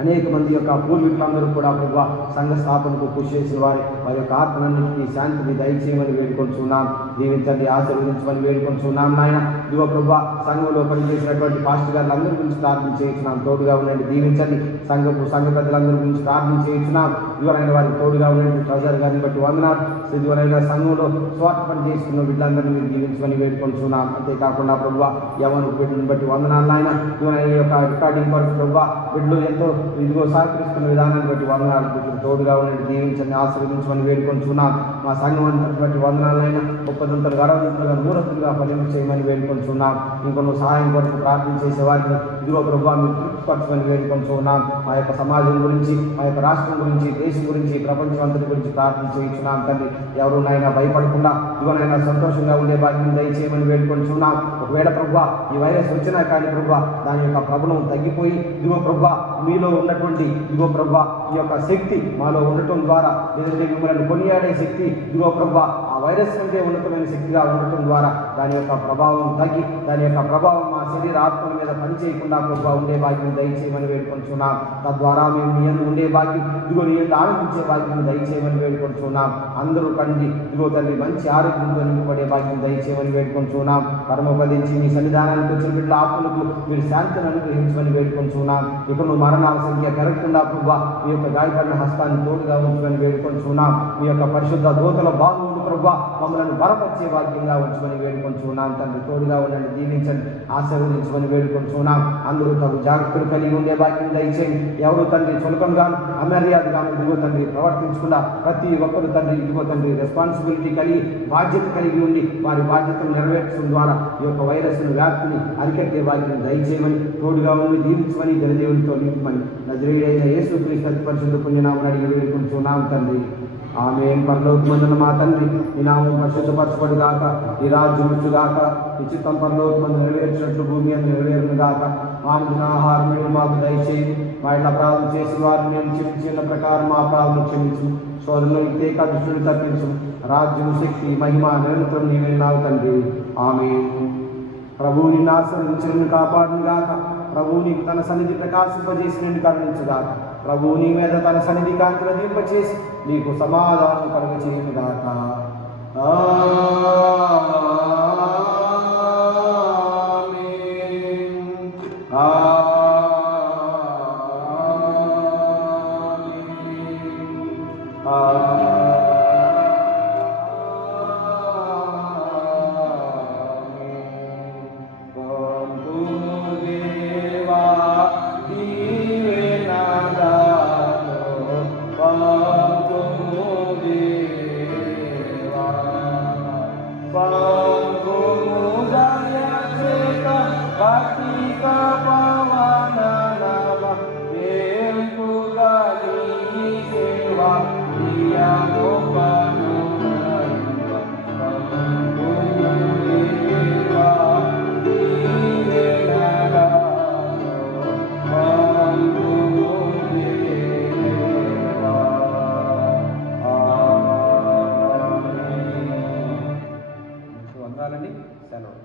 అనేక మంది యొక్క పూర్వీకులందరూ కూడా ప్రభా సంఘ స్థాపనకు కృషి చేసిన వారి యొక్క ఆత్మన్నింటికి శాంతిని దయచేయమని వేడుకొంచున్నాం. దీవించండి, ఆశీర్వదించమని వేడుకొంచున్నాం నాయన. ఇదిగో ప్రభా సంఘంలో పనిచేసినటువంటి పాస్టర్ గారు అందరి గురించి ప్రార్థన చేయించున్నాం, తోడుగా ఉండండి. దీవించండి, సంఘ పెద్దలందరి గురించి ప్రార్థన చేయించున్నాం. ఇదిగోనైన వారికి తోడుగా ఉండండి. ట్రెజర్ గారిని బట్టి వందనాలు. ఇదిగోనైనా సంఘంలో స్వార్థ పని చేసుకున్న వీళ్ళందరినీ మీరు దీవించమని వేడుకొంచున్నాం. అంతేకాకుండా ప్రభా యవన బిడ్డను బట్టి వందనాలు నాయన. ఇదిగోనైనా యొక్క రికార్డింగ్ వరకు ప్రభా బిడ్డలు ఎంతో ఇదిగో సహకరిస్తున్న విధానాన్ని బట్టి వందనాలు. తోడుగా ఉండండి, దీవించండి, ఆశీర్వదించమని వేడుకొంచున్నాం. మా సంఘం బట్టి వందనాలైనా గొప్పదంతలు గడవంతులుగా నూరతులుగా ఫలింపు చేయమని వేడుకొంచున్నాం. ఇంకొన్ని సహాయం కొరకు ప్రార్థన చేసే వారిని ఇదిగో ప్రభావ మీరు తృప్తిపరచమని వేడుకొంచున్నాం. మా యొక్క సమాజం గురించి, మా యొక్క రాష్ట్రం గురించి, దేశం గురించి, ప్రపంచం అంతటి గురించి ప్రార్థన చేయించున్నాం తండ్రి. ఎవరునైనా భయపడకుండా ఇదిగోనైనా సంతోషంగా ఉండే భాగ్యం దయచేయమని వేడుకొంచున్నాం. ఒకవేళ ప్రభా ఈ వైరస్ వచ్చినా కానీ ప్రభా దాని యొక్క ప్రభావం తగ్గిపోయి ఇదిగో ప్రభా మీలో ఉన్నటువంటి ఇదిగో ప్రభా ఈ యొక్క శక్తి మాలో ఉండటం ద్వారా, లేదంటే మిమ్మల్ని కొనియాడే శక్తి ఇదిగో ప్రభా ఆ వైరస్ కంటే ఉన్నతమైన శక్తిగా ఉండటం ద్వారా దాని యొక్క ప్రభావం తగ్గి దాని యొక్క ప్రభావం మా శరీర ఆత్మల మీద పనిచేయకుండా ప్రభా ఉండే భాగ్యం దయచేయమని వేడుకొంచున్నాం. తద్వారా మేము నీ యందు ఉండే భాగ్యం ఇదిగో నీ యందు ఆనందించే భాగ్యం దయచేయమని వేడుకొంచున్నాం. అందరూ కండి ఇదిగో తల్లి మంచి ఆరోగ్యంతో నింపబడే భాగ్యం దయచేయమని వేడుకొంచున్నాం. పరమోపదించి మీ సన్నిధానానికి వచ్చిన బిడ్డల ఆత్మలకు మీరు శాంతిని అనుగ్రహించమని వేడుకొంచున్నాం. ఇక నువ్వు మరణాల సంఖ్య పెరగకుండా ప్రభా మీ యొక్క గాయపడిన హస్తాన్ని తోడుగా ఉంచమని వేడుకొంచున్నాం. మీ యొక్క పరిశుద్ధ దూతల బాగుండు ప్రభా మమ్మల్ని బలపరిచే భాగ్యంగా ఉంచమని వేడుకొంచున్నాం. తండ్రి తోడుగా ఉండండి, దీవించండి, ఆశీర్వదించమని వేడుకొంచున్నాం. అందరూ తగు జాగ్రత్తలు కలిగి ఉండే భాగ్యం దయచేయండి. ఎవరు తండ్రి చులకంగాను అమర్యాదగాను ఇదిగో తండ్రి ప్రవర్తించకుండా ప్రతి ఒక్కరు తండ్రి ఇదిగో తండ్రి రెస్పాన్సిబిలిటీ కలిగి బాధ్యత కలిగి ఉండి వారి బాధ్యతను నెరవేర్చడం ద్వారా ఈ యొక్క వైరస్ను వ్యాప్తిని అరికట్టే భాగ్యం దయచేయమని, తోడుగా ఉండి దీవించమని దేవునితో నింపమని నజరేయుడైన యేసుక్రీస్తు అతి పరిశుద్ధ పుణ్యనామమున అడిగి వేడుకొంచున్నాం తండ్రి. ఆమేన్. పరలోకమందున మా తండ్రి నీ నామం పరిశుద్ధపరచబడుగాక, నీ రాజ్యం వచ్చుగాక, నీ చిత్తం పరలోకమందు నెరవేర్చినట్లు భూమి అందు నెరవేరునుగాక. ఆనందిన ఆహారం మీరు మాకు దయచేయండి. మా ఇళ్ళ అపరాధం చేసిన వారిని మేము క్షమించిన ప్రకారం మా అపరాధం క్షమించు. సోదరులు ఇతేక దుష్టుని తప్పించు. రాజ్యం, శక్తి, మహిమ నిరంతరం నీవే నావు తండ్రి. ఆమేన్. ప్రభువు నిన్ను ఆశీర్వదించును కాపాడునుగాక. ప్రభువు నీకు తన సన్నిధి ప్రకాశింపజేసి నిన్ను కరుణించుగాక. ప్రభువు నీ మీద తన సన్నిధి కాంతిని దింపచేసి నీకు సమాధానం కలుగచేయునుగాక. వందాలండి. సెలవు.